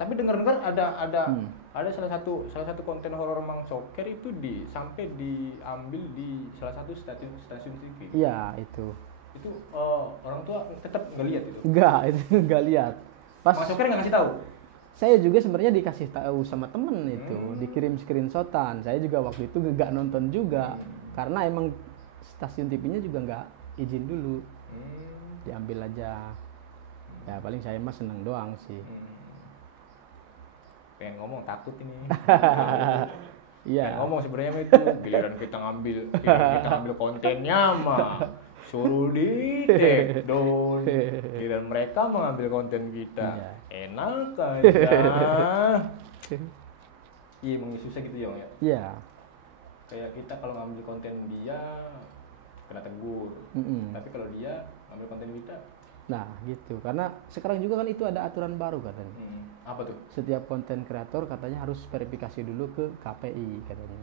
Tapi dengar-dengar ada salah satu konten horor Mang Coker itu sampai diambil di salah satu stasiun TV. Iya itu. Itu orang tua tetap ngelihat itu. Enggak, itu nggak lihat. Pas Mang Coker nggak ngasih tahu. saya juga sebenarnya dikasih tahu sama temen itu, dikirim screenshotan. Saya juga waktu itu nggak nonton juga, karena emang stasiun TV-nya juga nggak izin dulu, diambil aja. Ya paling saya mah seneng doang sih. Pengen ngomong takut ini. Iya. Pengen ngomong sebenarnya mah itu giliran kita ngambil kontennya mah suruh di take down. Giliran mereka mengambil konten kita. Iya. Enak aja. Iya, emang susah gitu ya. Iya. Kayak kita kalau ngambil konten dia kena tegur. Tapi kalau dia ngambil konten kita, Nah gitu, karena sekarang juga kan itu ada aturan baru katanya. apa tuh? Setiap konten kreator katanya harus verifikasi dulu ke KPI katanya.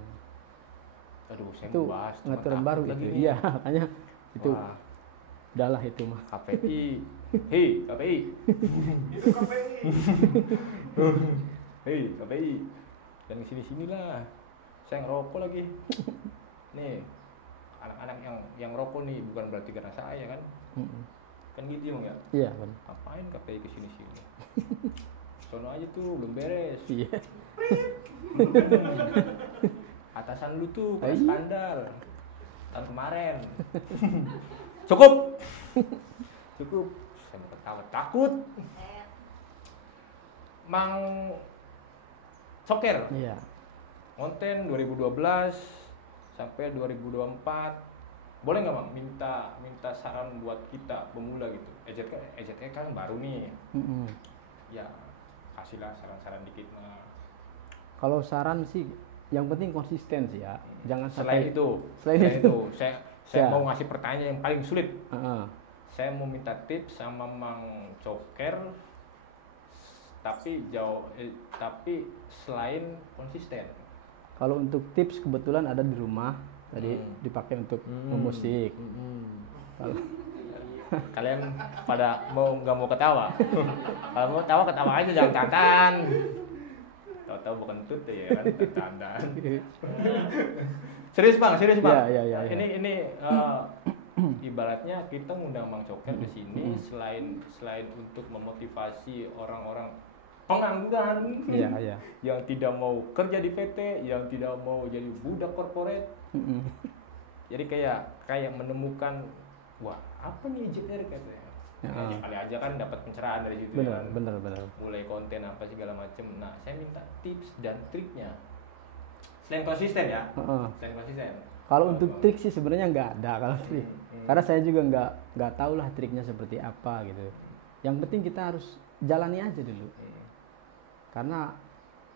Aduh, saya Itu mau bahas cuma aturan takut baru lagi gitu. nih. Iya, makanya itu Wah, udahlah itu mah. KPI. Hei, KPI. Itu KPI. Hei, KPI. Dan sini-sini lah. Saya ngerokok lagi. Nih, anak-anak yang rokok nih bukan berarti karena saya kan. Mm-mm. Kan gitu Bang ya. Iya, benar. Ngapain KPI ke sini-sini? Sono aja tuh belum beres. Iya. Atasan lu tuh kena Ai. skandal tahun kemarin. Cukup. Cukup. Saya mau ketawa takut. Mang Coker. Iya. Konten 2012 sampai 2024. Boleh nggak Bang minta saran buat kita pemula gitu. EZK kan baru nih. Mm-mm. Ya, kasihlah saran-saran dikit mah. Kalau saran sih yang penting konsisten sih ya. Jangan Selain sampai itu, selain itu. saya Ya. mau ngasih pertanyaan yang paling sulit. Heeh. Saya mau minta tips sama Mang Coker, tapi selain konsisten. Kalau untuk tips kebetulan ada di rumah tadi dipakai untuk memusik. Kalau Kalian pada nggak mau ketawa? Kalau mau ketawa aja, jangan tantan. Tahu-tahu bukan tut ya kan, tantan. Serius bang. Iya. Ini ibaratnya kita ngundang Mang Coker ke sini selain untuk memotivasi orang-orang pengangguran Iya. yang tidak mau kerja di PT, yang tidak mau jadi budak korporat. Mm-mm. Jadi kayak menemukan wah apa nih JR katanya. Ya. Kali aja kan dapat pencerahan dari situ Benar, kan. benar. Mulai konten apa segala macem. Nah, saya minta tips dan triknya. Selain konsisten ya. Heeh. Selain konsisten. Kalau untuk trik sih sebenarnya nggak ada kalau trik. Karena saya juga nggak tahu lah triknya seperti apa gitu. Yang penting kita harus jalani aja dulu. Karena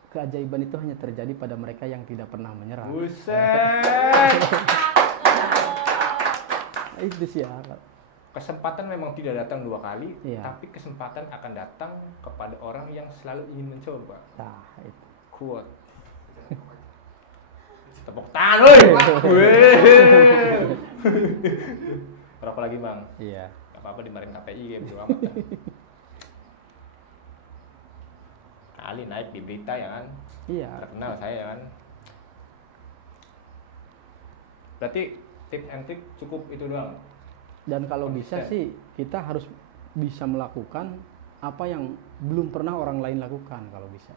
keajaiban itu hanya terjadi pada mereka yang tidak pernah menyerah. Buset. Itu sih ya. Kesempatan memang tidak datang dua kali, Iya. tapi kesempatan akan datang kepada orang yang selalu ingin mencoba. Nah, itu. Kuat. Tepuk tangan, woi. Wih. Rokok lagi bang. Iya. Gak apa-apa dimarahin KPI kayak gitu amat. Kali naik di berita ya kan. Iya. Terkenal saya ya kan. Berarti tips and trick cukup itu doang. Dan kalau bisa Konsisten. sih kita harus bisa melakukan apa yang belum pernah orang lain lakukan kalau bisa.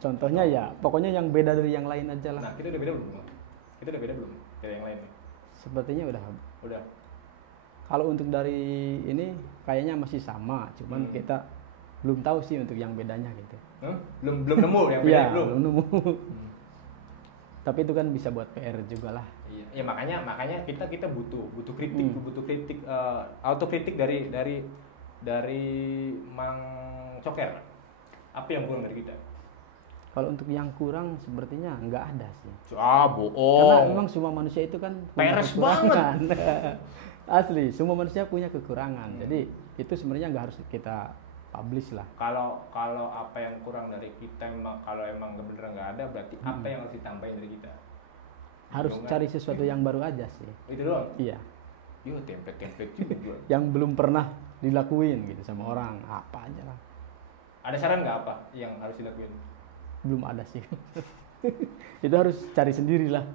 Contohnya ya, pokoknya yang beda dari yang lain aja lah. Nah, kita udah beda belum? Kita udah beda belum dari yang lain nih? Sepertinya udah. Udah. Kalau untuk dari ini kayaknya masih sama, cuman kita belum tahu sih untuk yang bedanya gitu. Belum nemu yang beda Iya, belum. belum nemu. Tapi itu kan bisa buat PR juga lah. Iya, ya makanya kita butuh kritik, autokritik dari Mang Coker. Apa yang kurang dari kita? Kalau untuk yang kurang sepertinya nggak ada sih. Bohong. Karena memang semua manusia itu kan punya Peres kekurangan. Asli, semua manusia punya kekurangan. Jadi itu sebenarnya nggak harus kita publish lah. Kalau apa yang kurang dari kita kalau emang bener nggak ada, berarti apa yang harus ditambahin dari kita? Harus Bingung, cari sesuatu yang baru aja sih. Itu doang. Iya. Yo template juga. Yang belum pernah dilakuin gitu sama orang, apa aja lah. Ada saran nggak apa yang harus dilakuin? Belum ada sih. Itu harus cari sendiri lah.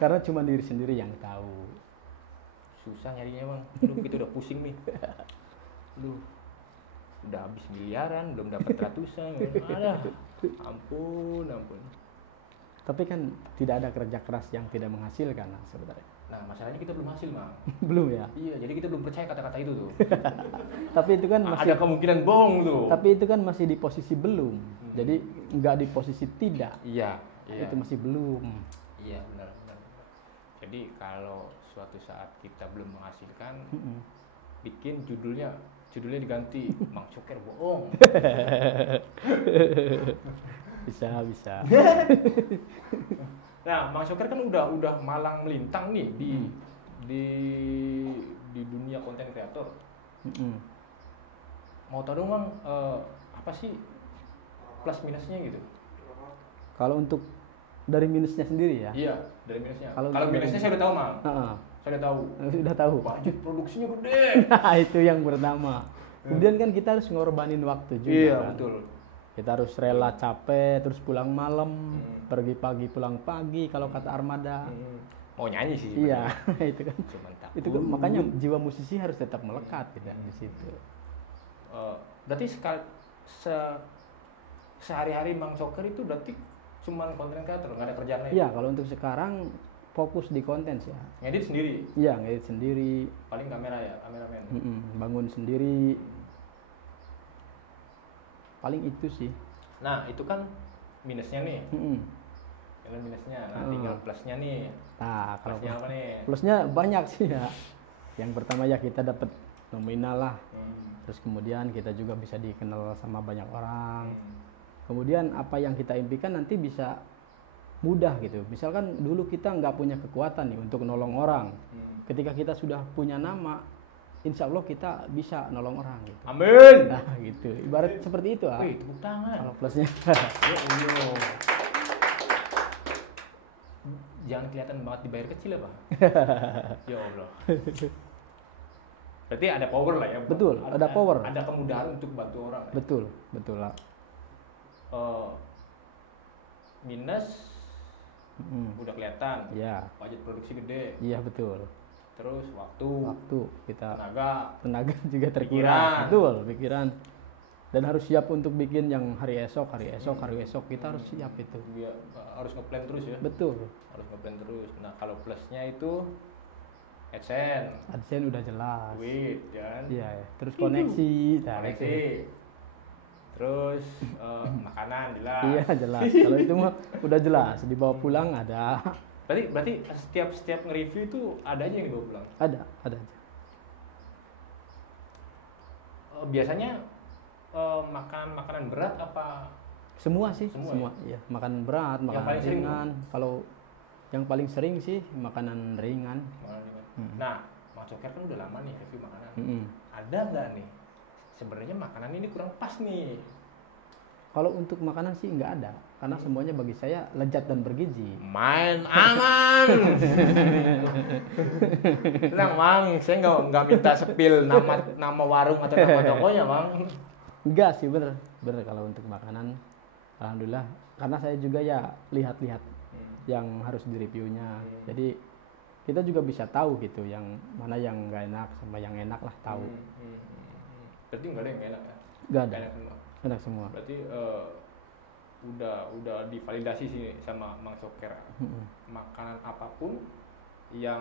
Karena cuma diri sendiri yang tahu. Susah nyarinya bang. Lu kita udah pusing nih. Lu udah habis miliaran, belum dapat ratusan. Aduh, ampun. Tapi kan tidak ada kerja keras yang tidak menghasilkan lah sebenarnya. Nah masalahnya kita belum hasil bang. Belum ya. Iya, jadi kita belum percaya kata-kata itu tuh. Tapi itu kan masih Ada kemungkinan bohong tuh. Tapi itu kan masih di posisi belum. Jadi nggak di posisi tidak. Iya. Itu masih belum. Iya benar. Jadi kalau suatu saat kita belum menghasilkan, bikin judulnya diganti Mang Coker bohong. Bisa. Nah, Mang Coker kan udah malang melintang nih di dunia konten kreator. Mau tahu dong Mang, apa sih plus minusnya gitu? Kalau untuk dari minusnya sendiri ya. Iya, dari minusnya. Kalau Kalau dari- minusnya saya udah tahu, Mang. Heeh. Saya udah tahu. Sudah tahu. Budget produksinya gede. Nah, itu yang pertama. Kemudian kan kita harus ngorbanin waktu juga Iya, kan. betul. Kita harus rela capek, terus pulang malam, Hmm. pergi pagi pulang pagi kalau kata Armada. Mau nyanyi sih. Iya, itu kan. Cuman takut. Itu kan makanya jiwa musisi harus tetap melekat gitu di situ. Berarti sehari-hari Mang Coker itu berarti cuman konten kreator, nggak ada kerjaan lain. Iya, kalau untuk sekarang fokus di konten sih ya. Ngedit sendiri, Iya, ngedit sendiri, paling kamera ya, kameramen. bangun sendiri. Paling itu sih. Nah, itu kan minusnya nih. Mm-mm. Ini minusnya. Nah, tinggal plusnya nih. Nah, kalau Plusnya apa nih? plusnya banyak sih ya. Yang pertama ya kita dapat nominal lah. Hmm. Terus kemudian kita juga bisa dikenal sama banyak orang. Hmm. Kemudian apa yang kita impikan nanti bisa mudah gitu. Misalkan dulu kita nggak punya kekuatan nih untuk nolong orang. Hmm. Ketika kita sudah punya nama, insya Allah kita bisa nolong orang gitu. Amin. Nah gitu. Ibarat seperti itu ah. Wih, tepuk tangan. Kalau plusnya. Ya Allah. Jangan kelihatan banget dibayar kecil ya, Pak. Ya Allah. Berarti ada power lah ya. Betul, ada power. Ada kemudahan untuk bantu orang. Ya? Betul, betul lah. Minus udah kelihatan. Iya, Budget produksi gede. iya betul. Terus waktu, Waktu kita tenaga, juga terkuras. Pikiran. Betul, pikiran. Dan harus siap untuk bikin yang hari esok kita harus siap itu. harus ngeplan terus ya. Betul. Harus ngeplan terus. Nah, kalau plusnya itu AdSense, AdSense udah jelas. duit kan. Iya, ya. Terus koneksi, nah, Koneksi. itu. Terus makanan jelas. Iya jelas. Kalau itu mah udah jelas. Dibawa pulang ada. Berarti setiap nge-review itu ada aja yang dibawa pulang. Ada aja. Biasanya makanan berat apa? Semua sih, Semua semua. Iya, makanan berat, Yang makanan paling sering ringan. Kalau yang paling sering sih makanan ringan. Makanan ringan. Nah, Mang Coker kan udah lama nih review makanan. Mm-mm. Ada nggak nih? Sebenarnya makanan ini kurang pas nih. Kalau untuk makanan sih nggak ada, karena semuanya bagi saya lezat dan bergizi. Main aman. Tenang, Mang, saya nggak minta sepil nama warung atau nama tokonya, Mang. Enggak sih, bener kalau untuk makanan, alhamdulillah. Karena saya juga ya lihat-lihat yang harus direviewnya. Jadi kita juga bisa tahu gitu, yang mana yang nggak enak sama yang enak lah tahu. Berarti nggak ada yang nggak enak ya? Nggak ada, Enak semua. enak semua. Berarti udah divalidasi sih sama Mang Coker. Makanan apapun yang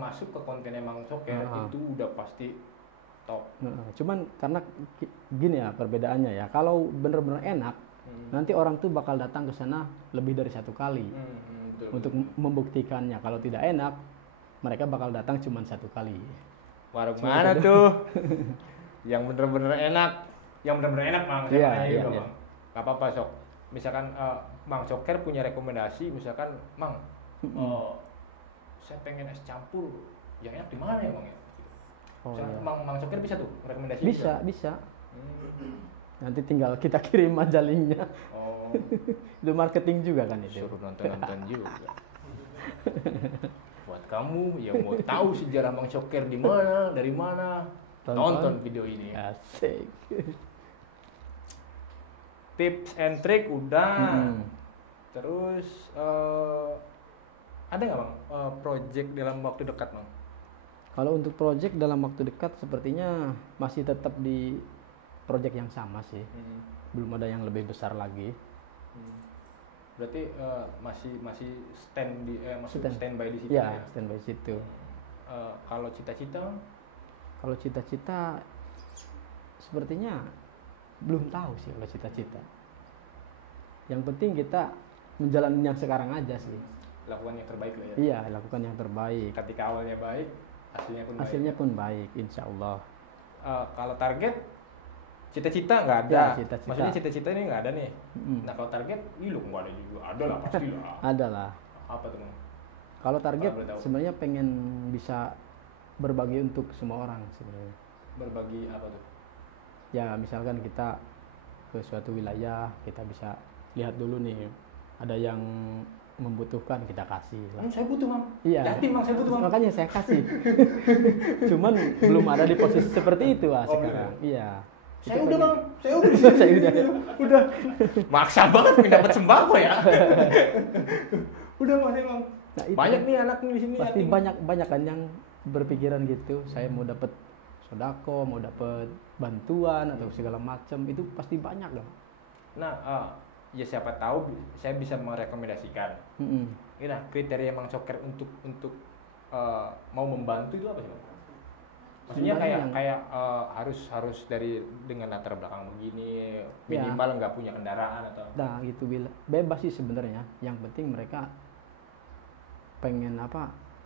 masuk ke kontennya Mang Coker itu udah pasti top. Cuman karena gini ya perbedaannya ya, kalau bener-bener enak, nanti orang tuh bakal datang ke sana lebih dari satu kali Betul. untuk membuktikannya. Kalau tidak enak, mereka bakal datang cuma satu kali. Warung mana tuh? Yang bener-bener enak. Yang bener-bener enak, Mang. Saya Iya, tanya iya, gitu, iya. Mang. Gak apa-apa, Sok. Misalkan Mang Coker punya rekomendasi, misalkan, Mang, saya pengen es campur. Yang enak di mana ya, Mang? Oh, Misalkan iya. Mang Coker bisa tuh rekomendasi? Bisa. Nanti tinggal kita kirim aja linknya. Oh, Itu marketing juga kan itu. suruh nonton juga. Buat kamu yang mau tahu sejarah Mang Coker di mana, dari mana, tonton video ini. Asik. Tips and trick udah. Terus ada nggak, Bang, project dalam waktu dekat, Bang? Kalau untuk project dalam waktu dekat sepertinya masih tetap di project yang sama sih. Belum ada yang lebih besar lagi. Berarti masih standby di situ Ya, ya? standby situ. Kalau cita-cita? Kalau cita-cita sepertinya belum tahu sih kalau cita-cita. Yang penting kita menjalani yang sekarang aja sih. Lakukan yang terbaik lah ya? Iya, lakukan yang terbaik. Ketika awalnya baik, hasilnya pun baik. Hasilnya pun baik, insya Allah. Kalau target, cita-cita nggak ada. Ya, cita-cita. Maksudnya cita-cita ini nggak ada nih. Nah, kalau target, lu nggak ada juga. Ada lah, pasti lah. Ada lah. Apa tuh, Bang? Kalau target Kalau boleh tahu. sebenarnya pengen bisa berbagi untuk semua orang sebenarnya. Berbagi apa tuh? Ya misalkan kita ke suatu wilayah, kita bisa lihat dulu nih ada yang membutuhkan kita kasih lah. Saya butuh Mang. Iya. Yatim Mang, saya butuh Mang. Makanya saya kasih. Cuman belum ada di posisi seperti itu sekarang. Iya. Saya udah Mang, saya udah. Saya udah. Udah. Maksa banget dapat sembako ya. Udah Mang, Mang. Nah, itu Banyak nih anak di sini. pasti yatim. banyak kan yang berpikiran gitu. Saya mau dapat sodako, mau dapat bantuan atau segala macam, itu pasti banyak dong. Nah, ya siapa tahu saya bisa merekomendasikan. Nah, kriteria Mang Coker untuk mau membantu itu apa sih, Bang? Maksudnya kayak harus dengan latar belakang begini, minimal nggak punya kendaraan atau. Nah, gitu bebas sih sebenarnya. Yang penting mereka pengen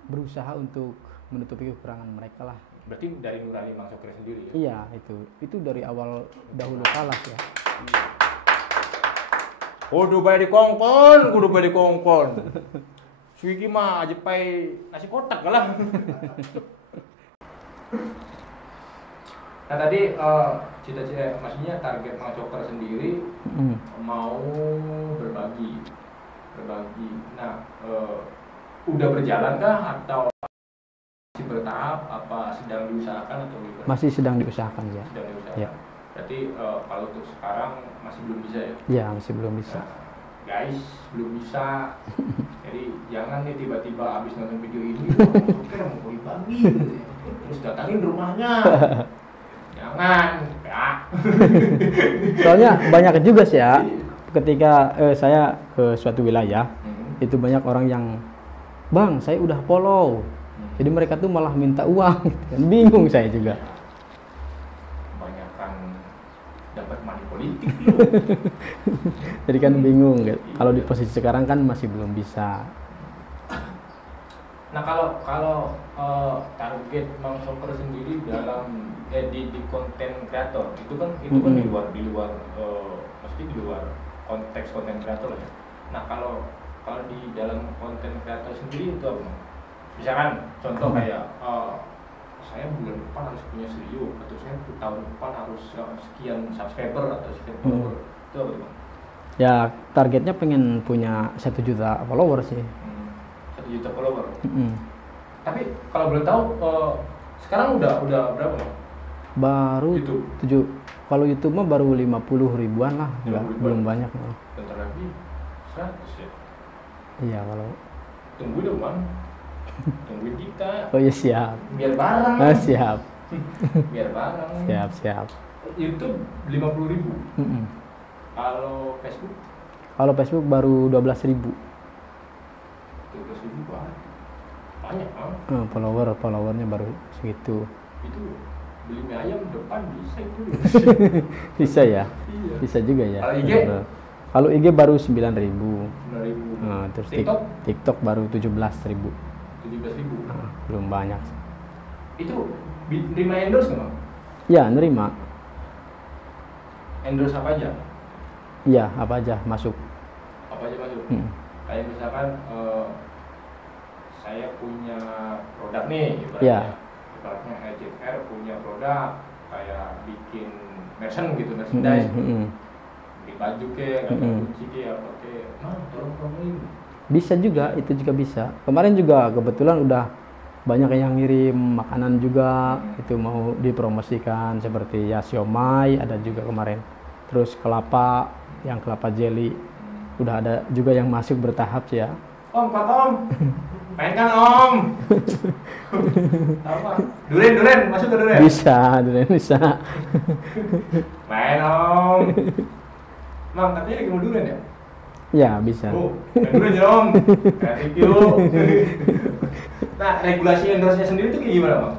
berusaha untuk menutupi kekurangan mereka lah. Berarti dari nurani Mang Coker sendiri ya? Iya, itu dari awal dahulu kalah ya. Kudu bae dikongkon. Suiki mah aja pai nasi kotak lah. Nah tadi cita-cita, maksudnya target Mang Coker sendiri mau berbagi. Nah, udah berjalan kah atau masih bertahap, apa sedang diusahakan atau gimana? Masih sedang diusahakan ya. Sedang diusahakan. Ya. Berarti kalau untuk sekarang masih belum bisa ya? Ya, masih belum bisa. Nah, guys, belum bisa. Jadi jangan nih tiba-tiba habis nonton video ini, oke mau bagi, terus datangin rumahnya. Jangan, ya. Soalnya banyak juga sih ya. Ketika saya ke suatu wilayah, itu banyak orang yang, "Bang, saya udah follow." Jadi mereka tuh malah minta uang, gitu kan. Bingung saya juga. Kebanyakan dapat money politik. Jadi kan bingung gitu. Kalau di posisi sekarang kan masih belum bisa. Nah kalau target Mang Coker sendiri dalam di konten kreator itu kan di luar mesti di luar konteks konten kreator ya. Nah kalau di dalam konten kreator sendiri itu apa? Misalkan contoh kayak saya bulan depan harus punya studio, atau saya tahun depan harus sekian subscriber atau sekian follower, itu apa Bang? Ya targetnya pengen punya 1 juta follower sih. 1 juta follower. Tapi kalau boleh tahu sekarang udah berapa Bang? Baru YouTube. 7. Kalau YouTube mah baru 50 ribuan lah, 50 ribuan. belum banyak. Bentar lagi 100 ya. Iya kalau. Tunggu dong Bang. Tungguin kita. Oh iya siap. Biar bareng. Siap. Biar bareng. Siap. YouTube 50.000. Kalau Facebook? Kalau Facebook baru 12.000. 12.000 banyak Bang. Followernya baru segitu. Itu beli mie ayam depan bisa itu. Bisa ya? Iya. Bisa juga ya. Kalau IG? Kalau IG baru 9.000. 9.000. Terus TikTok? TikTok baru 17.000. 17.000. Belum banyak. Itu nerima endorse nggak Bang? Ya, nerima. Endorse apa aja? Iya, apa aja masuk. Apa aja masuk? Kayak misalkan saya punya produk nih, ibaratnya EJR punya produk kayak bikin merchandise, bikin baju atau kunci apa tolong promoin. Bisa juga, itu juga bisa. Kemarin juga kebetulan udah banyak yang ngirim makanan juga, itu mau dipromosikan seperti ya siomay ada juga kemarin. Terus kelapa, yang kelapa jelly, udah ada juga yang masuk bertahap sih ya. Om, Pak Om, main kan Om? Apa? Duren, masuk ke duren? Bisa. Main Om. Mang, katanya lagi mau duren ya? Ya, bisa. Oh, main duren ya Om. Thank you. Nah, regulasi endorse-nya sendiri itu kayak gimana Bang?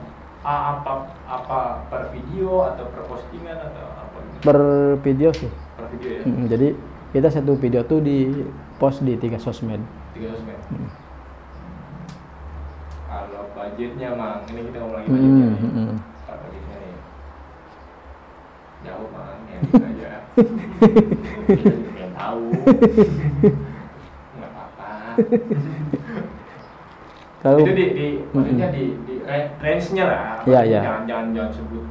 Apa per video atau per postingan atau apa? Per video sih. Per video ya? Jadi kita satu video tuh di post di 3 sosmed. 3 sosmed. Kalau budgetnya Mang, ini kita ngomong lagi budgetnya nih. Kalau budgetnya nih jauh Mang, ya aja. Kita juga pengen tahu. Nggak apa-apa. Kalau itu maksudnya di range-nya lah. Iya. Jangan sebut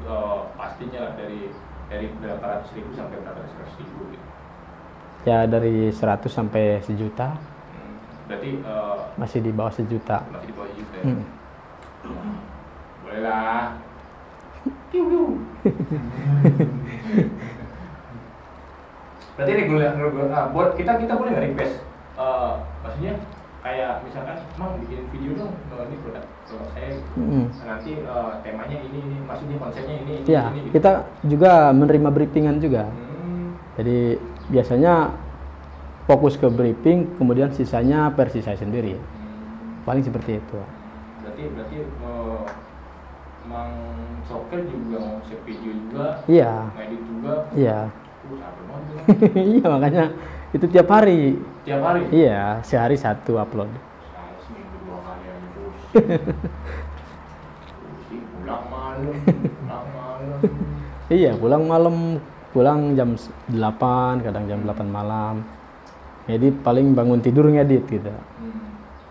pastinya lah dari berapa ratus ribu sampai berapa ratus ribu gitu. Ya dari 100 sampai sejuta, Berarti masih di bawah sejuta. masih di bawah juta ya. Hmm. Boleh lah. Berarti reguler buat kita boleh nggak request? Maksudnya kayak misalkan emang bikin video dong, ini produk saya nanti temanya ini maksudnya konsepnya ini Ya, ini gitu. kita juga menerima briefingan juga. Jadi biasanya fokus ke briefing, kemudian sisanya versi saya sendiri. Paling seperti itu. Berarti Mang Soker juga ngomong video juga, Iya, ngedit juga. iya. Sampai banget tuh. Iya, makanya itu tiap hari. Tiap hari. Iya, sehari 1 upload. Saya seminggu 2 kali aja terus. Pusing, pulang malam. Iya, pulang malam, pulang jam 8, kadang jam 8 malam. Jadi paling bangun tidur ngedit gitu.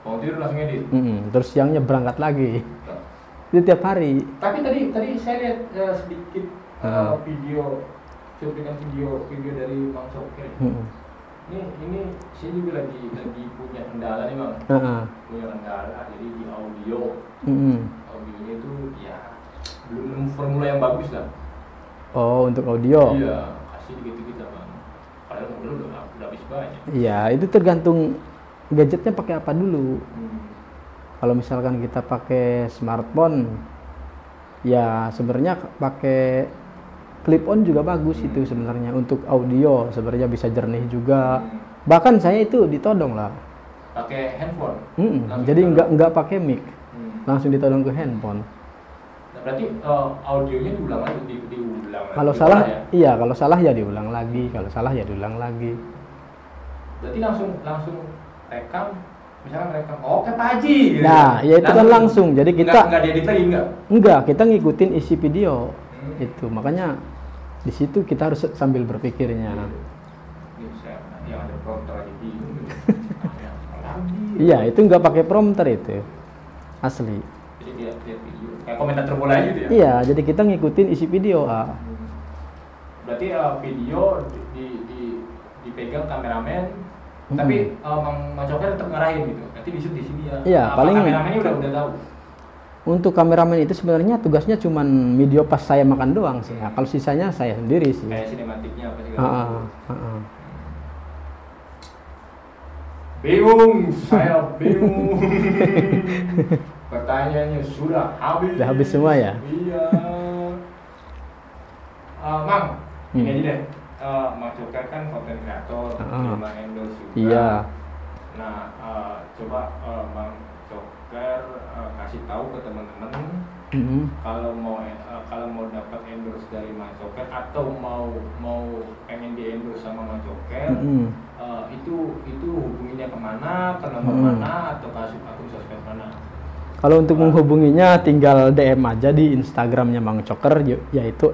Mau tidur langsung edit. Terus siangnya berangkat lagi. Itu tiap hari. Tapi tadi saya lihat sedikit video, cuplikan video dari Mang Soker. Ini saya juga lagi punya kendala nih Bang. Punya kendala, jadi di audio. Audionya itu ya belum nemu formula yang bagus lah. Oh, untuk audio. Iya, kasih dikit-dikit lah Bang. Padahal modal udah habis banyak. Iya, itu tergantung gadgetnya pakai apa dulu. Kalau misalkan kita pakai smartphone, ya sebenarnya pakai clip on juga bagus itu sebenarnya untuk audio, sebenarnya bisa jernih juga. Bahkan saya itu ditodong lah. Pakai handphone. Jadi nggak pakai mic, langsung ditodong ke handphone. Nah, berarti audionya diulang lagi, diulang lagi. Kalau salah, ya? iya. Kalau salah ya diulang lagi. Kalau salah ya diulang lagi. Berarti langsung rekam, misalkan rekam, oke Pak Haji. Gitu. Nah, ya itu kan langsung. Jadi kita nggak diedit lagi nggak? enggak, kita ngikutin isi video. Itu makanya di situ kita harus sambil berpikirnya. Ini saya yang ada prompter aja bingung. Iya, itu nggak pakai prompter itu. Asli. Jadi dia video, kayak komentator bola aja gitu ya? Iya, jadi kita ngikutin isi video. Berarti video dipegang kameramen, tapi Mang Coker tetap ngarahin gitu. Nanti di sini ya. Iya, paling kameramennya udah tahu. Untuk kameramen itu sebenarnya tugasnya cuman video pas saya makan doang sih. Nah, kalau sisanya saya sendiri sih. Kayak sinematiknya apa sih? Bingung, saya bingung. Pertanyaannya sudah habis. Sudah habis semua ya? Iya. Mang, ini aja deh. Mang Coker kan konten kreator, terima endorse juga. Iya. Nah, coba Mang Coker kasih tahu ke teman-teman kalau mau dapat endorse dari Mang Coker atau mau pengen di endorse sama Mang Coker, itu hubunginya kemana, ke nomor mana atau ke akun sosmed mana? Kalau untuk menghubunginya tinggal DM aja di Instagramnya Mang Coker, yaitu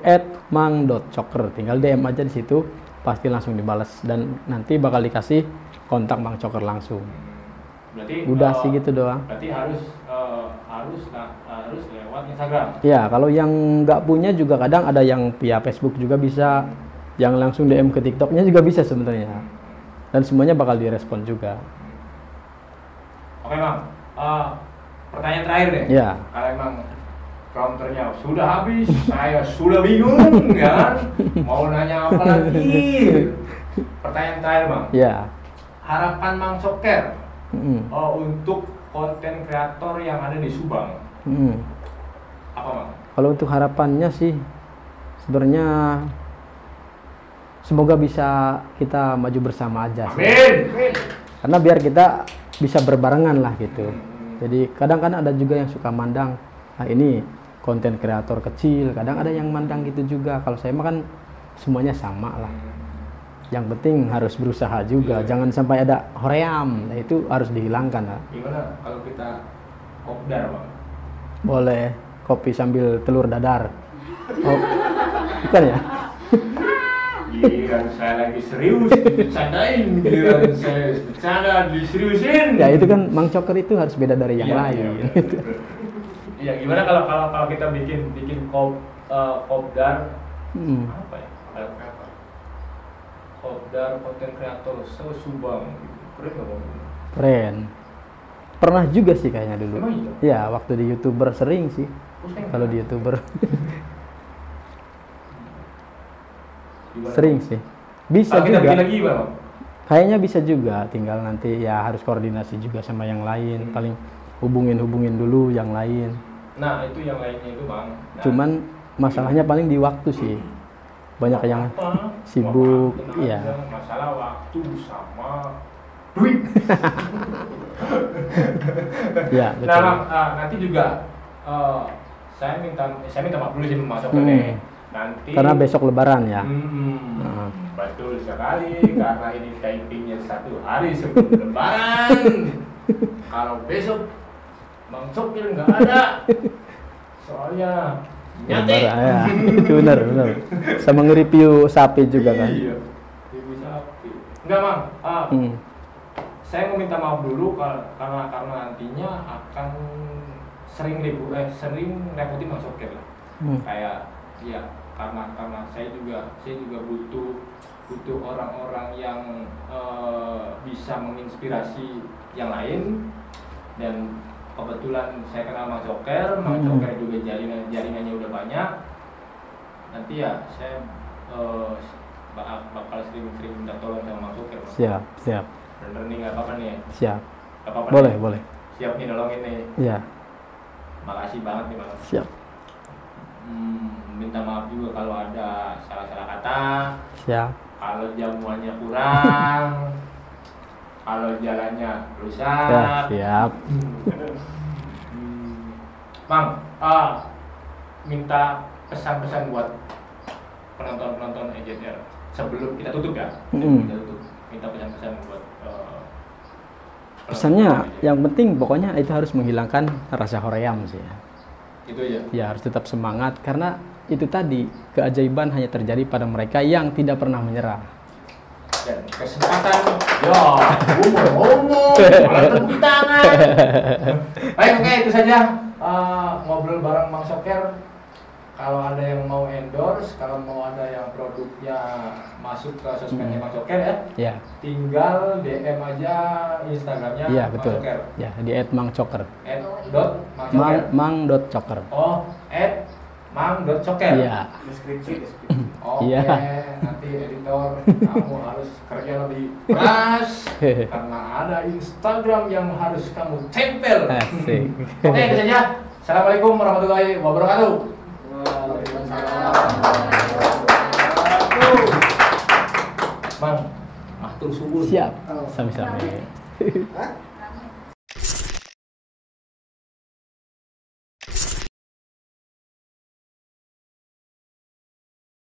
@mang.coker. Tinggal DM aja di situ, pasti langsung dibalas dan nanti bakal dikasih kontak Mang Coker langsung. Berarti udah sih gitu doang. Berarti harus lewat Instagram. Ya, kalau yang nggak punya juga kadang ada yang via Facebook juga bisa, yang langsung DM ke TikToknya juga bisa sebenarnya. Dan semuanya bakal direspon juga. Oke Mang, pertanyaan terakhir deh. Ya. Kalau emang prompternya sudah habis, saya sudah bingung, ya kan? Mau nanya apa lagi? Pertanyaan terakhir Bang. Ya. Harapan Mang Coker untuk konten kreator yang ada di Subang. Apa Bang? Kalau untuk harapannya sih sebenarnya semoga bisa kita maju bersama aja sih. Amin. Karena biar kita bisa berbarengan lah gitu. Jadi kadang-kadang ada juga yang suka mandang, ini konten kreator kecil, kadang ada yang mandang gitu juga. Kalau saya mah kan semuanya sama lah. Yang penting harus berusaha juga, jangan sampai ada hoream, nah, itu harus dihilangkan lah. Gimana kalau kita kopdar Bang? Boleh, kopi sambil telur dadar. Oh, bukan ya? Giliran saya lagi serius dibercandain, giliran saya bercanda diseriusin. Ya itu kan Mang Coker itu harus beda dari yang lain. Iya, gimana kalau kita bikin kopdar apa ya? Kopdar konten kreator se-Subang. Keren nggak Bang? Keren. Pernah juga sih kayaknya dulu. Emang iya? Ya, waktu di YouTuber sering sih. Oh, saya Kalau di YouTuber Gimana? sering sih. Bisa Kalau kita juga. bikin lagi gimana Bang? Kayaknya bisa juga, tinggal nanti ya harus koordinasi juga sama yang lain. Paling hubungin dulu yang lain. Nah itu yang lainnya itu Bang. Nah, Cuman masalahnya paling di waktu sih. Banyak yang apa? sibuk, Tenang iya. aja, masalah waktu sama duit. Ya, Nah, betul. Bang, nanti juga saya minta maaf dulu sih Mas Soker Hmm. nih. Nanti Karena besok lebaran ya. Hmm, betul sekali karena ini tapingnya 1 hari sebelum lebaran. Kalau besok Bang Sopir nggak ada, soalnya nyate. Lebaran, ya. Benar. Sama nge-review sapi juga kan. Iya, ibu sapi. Enggak Bang, saya mau minta maaf dulu karena nantinya akan sering repotin Bang Sopir lah. Kayak ya karena saya juga butuh orang-orang yang bisa menginspirasi yang lain, dan kebetulan saya kenal Mang Coker juga jaringannya udah banyak. Nanti ya saya bakal sering minta tolong sama Mang Coker. Siap. Bener nih, nggak apa-apa nih. Siap. Nggak apa-apa Boleh, nih. boleh. Siap nih nolongin nih. Ya, Makasih banget nih Bang. siap. Minta maaf juga kalau ada salah-salah kata, Siap. kalau jamuannya kurang, kalau jalannya rusak. Ya, siap. Mang, minta pesan-pesan buat penonton EJR sebelum kita tutup ya. Kita tutup. Minta pesan-pesan buat Pesannya penonton EJR. yang penting pokoknya itu harus menghilangkan rasa hoream sih ya. Itu aja. Ya, harus tetap semangat karena itu tadi keajaiban hanya terjadi pada mereka yang tidak pernah menyerah. Dan kesempatan, gue mau ngomong, malah tepuk tangan. Baik, oke, itu saja ngobrol bareng Mang Soker. Kalau ada yang mau endorse, kalau mau ada yang produknya masuk ke sosmednya Mang Soker ya, Ya, tinggal DM aja Instagramnya iya Mang betul. Soker. Ya, di @mangcoker. @mang.mangsoker. Mang.coker. Oh, @mang.coker. Iya. Deskripsi. Oke, Iya. nanti editor kamu harus kerja lebih keras karena ada Instagram yang harus kamu tempel. Asik. Oke, itu saja. Assalamualaikum warahmatullahi wabarakatuh. Bang, matur suwun. Siap. Sami-sami. Hah?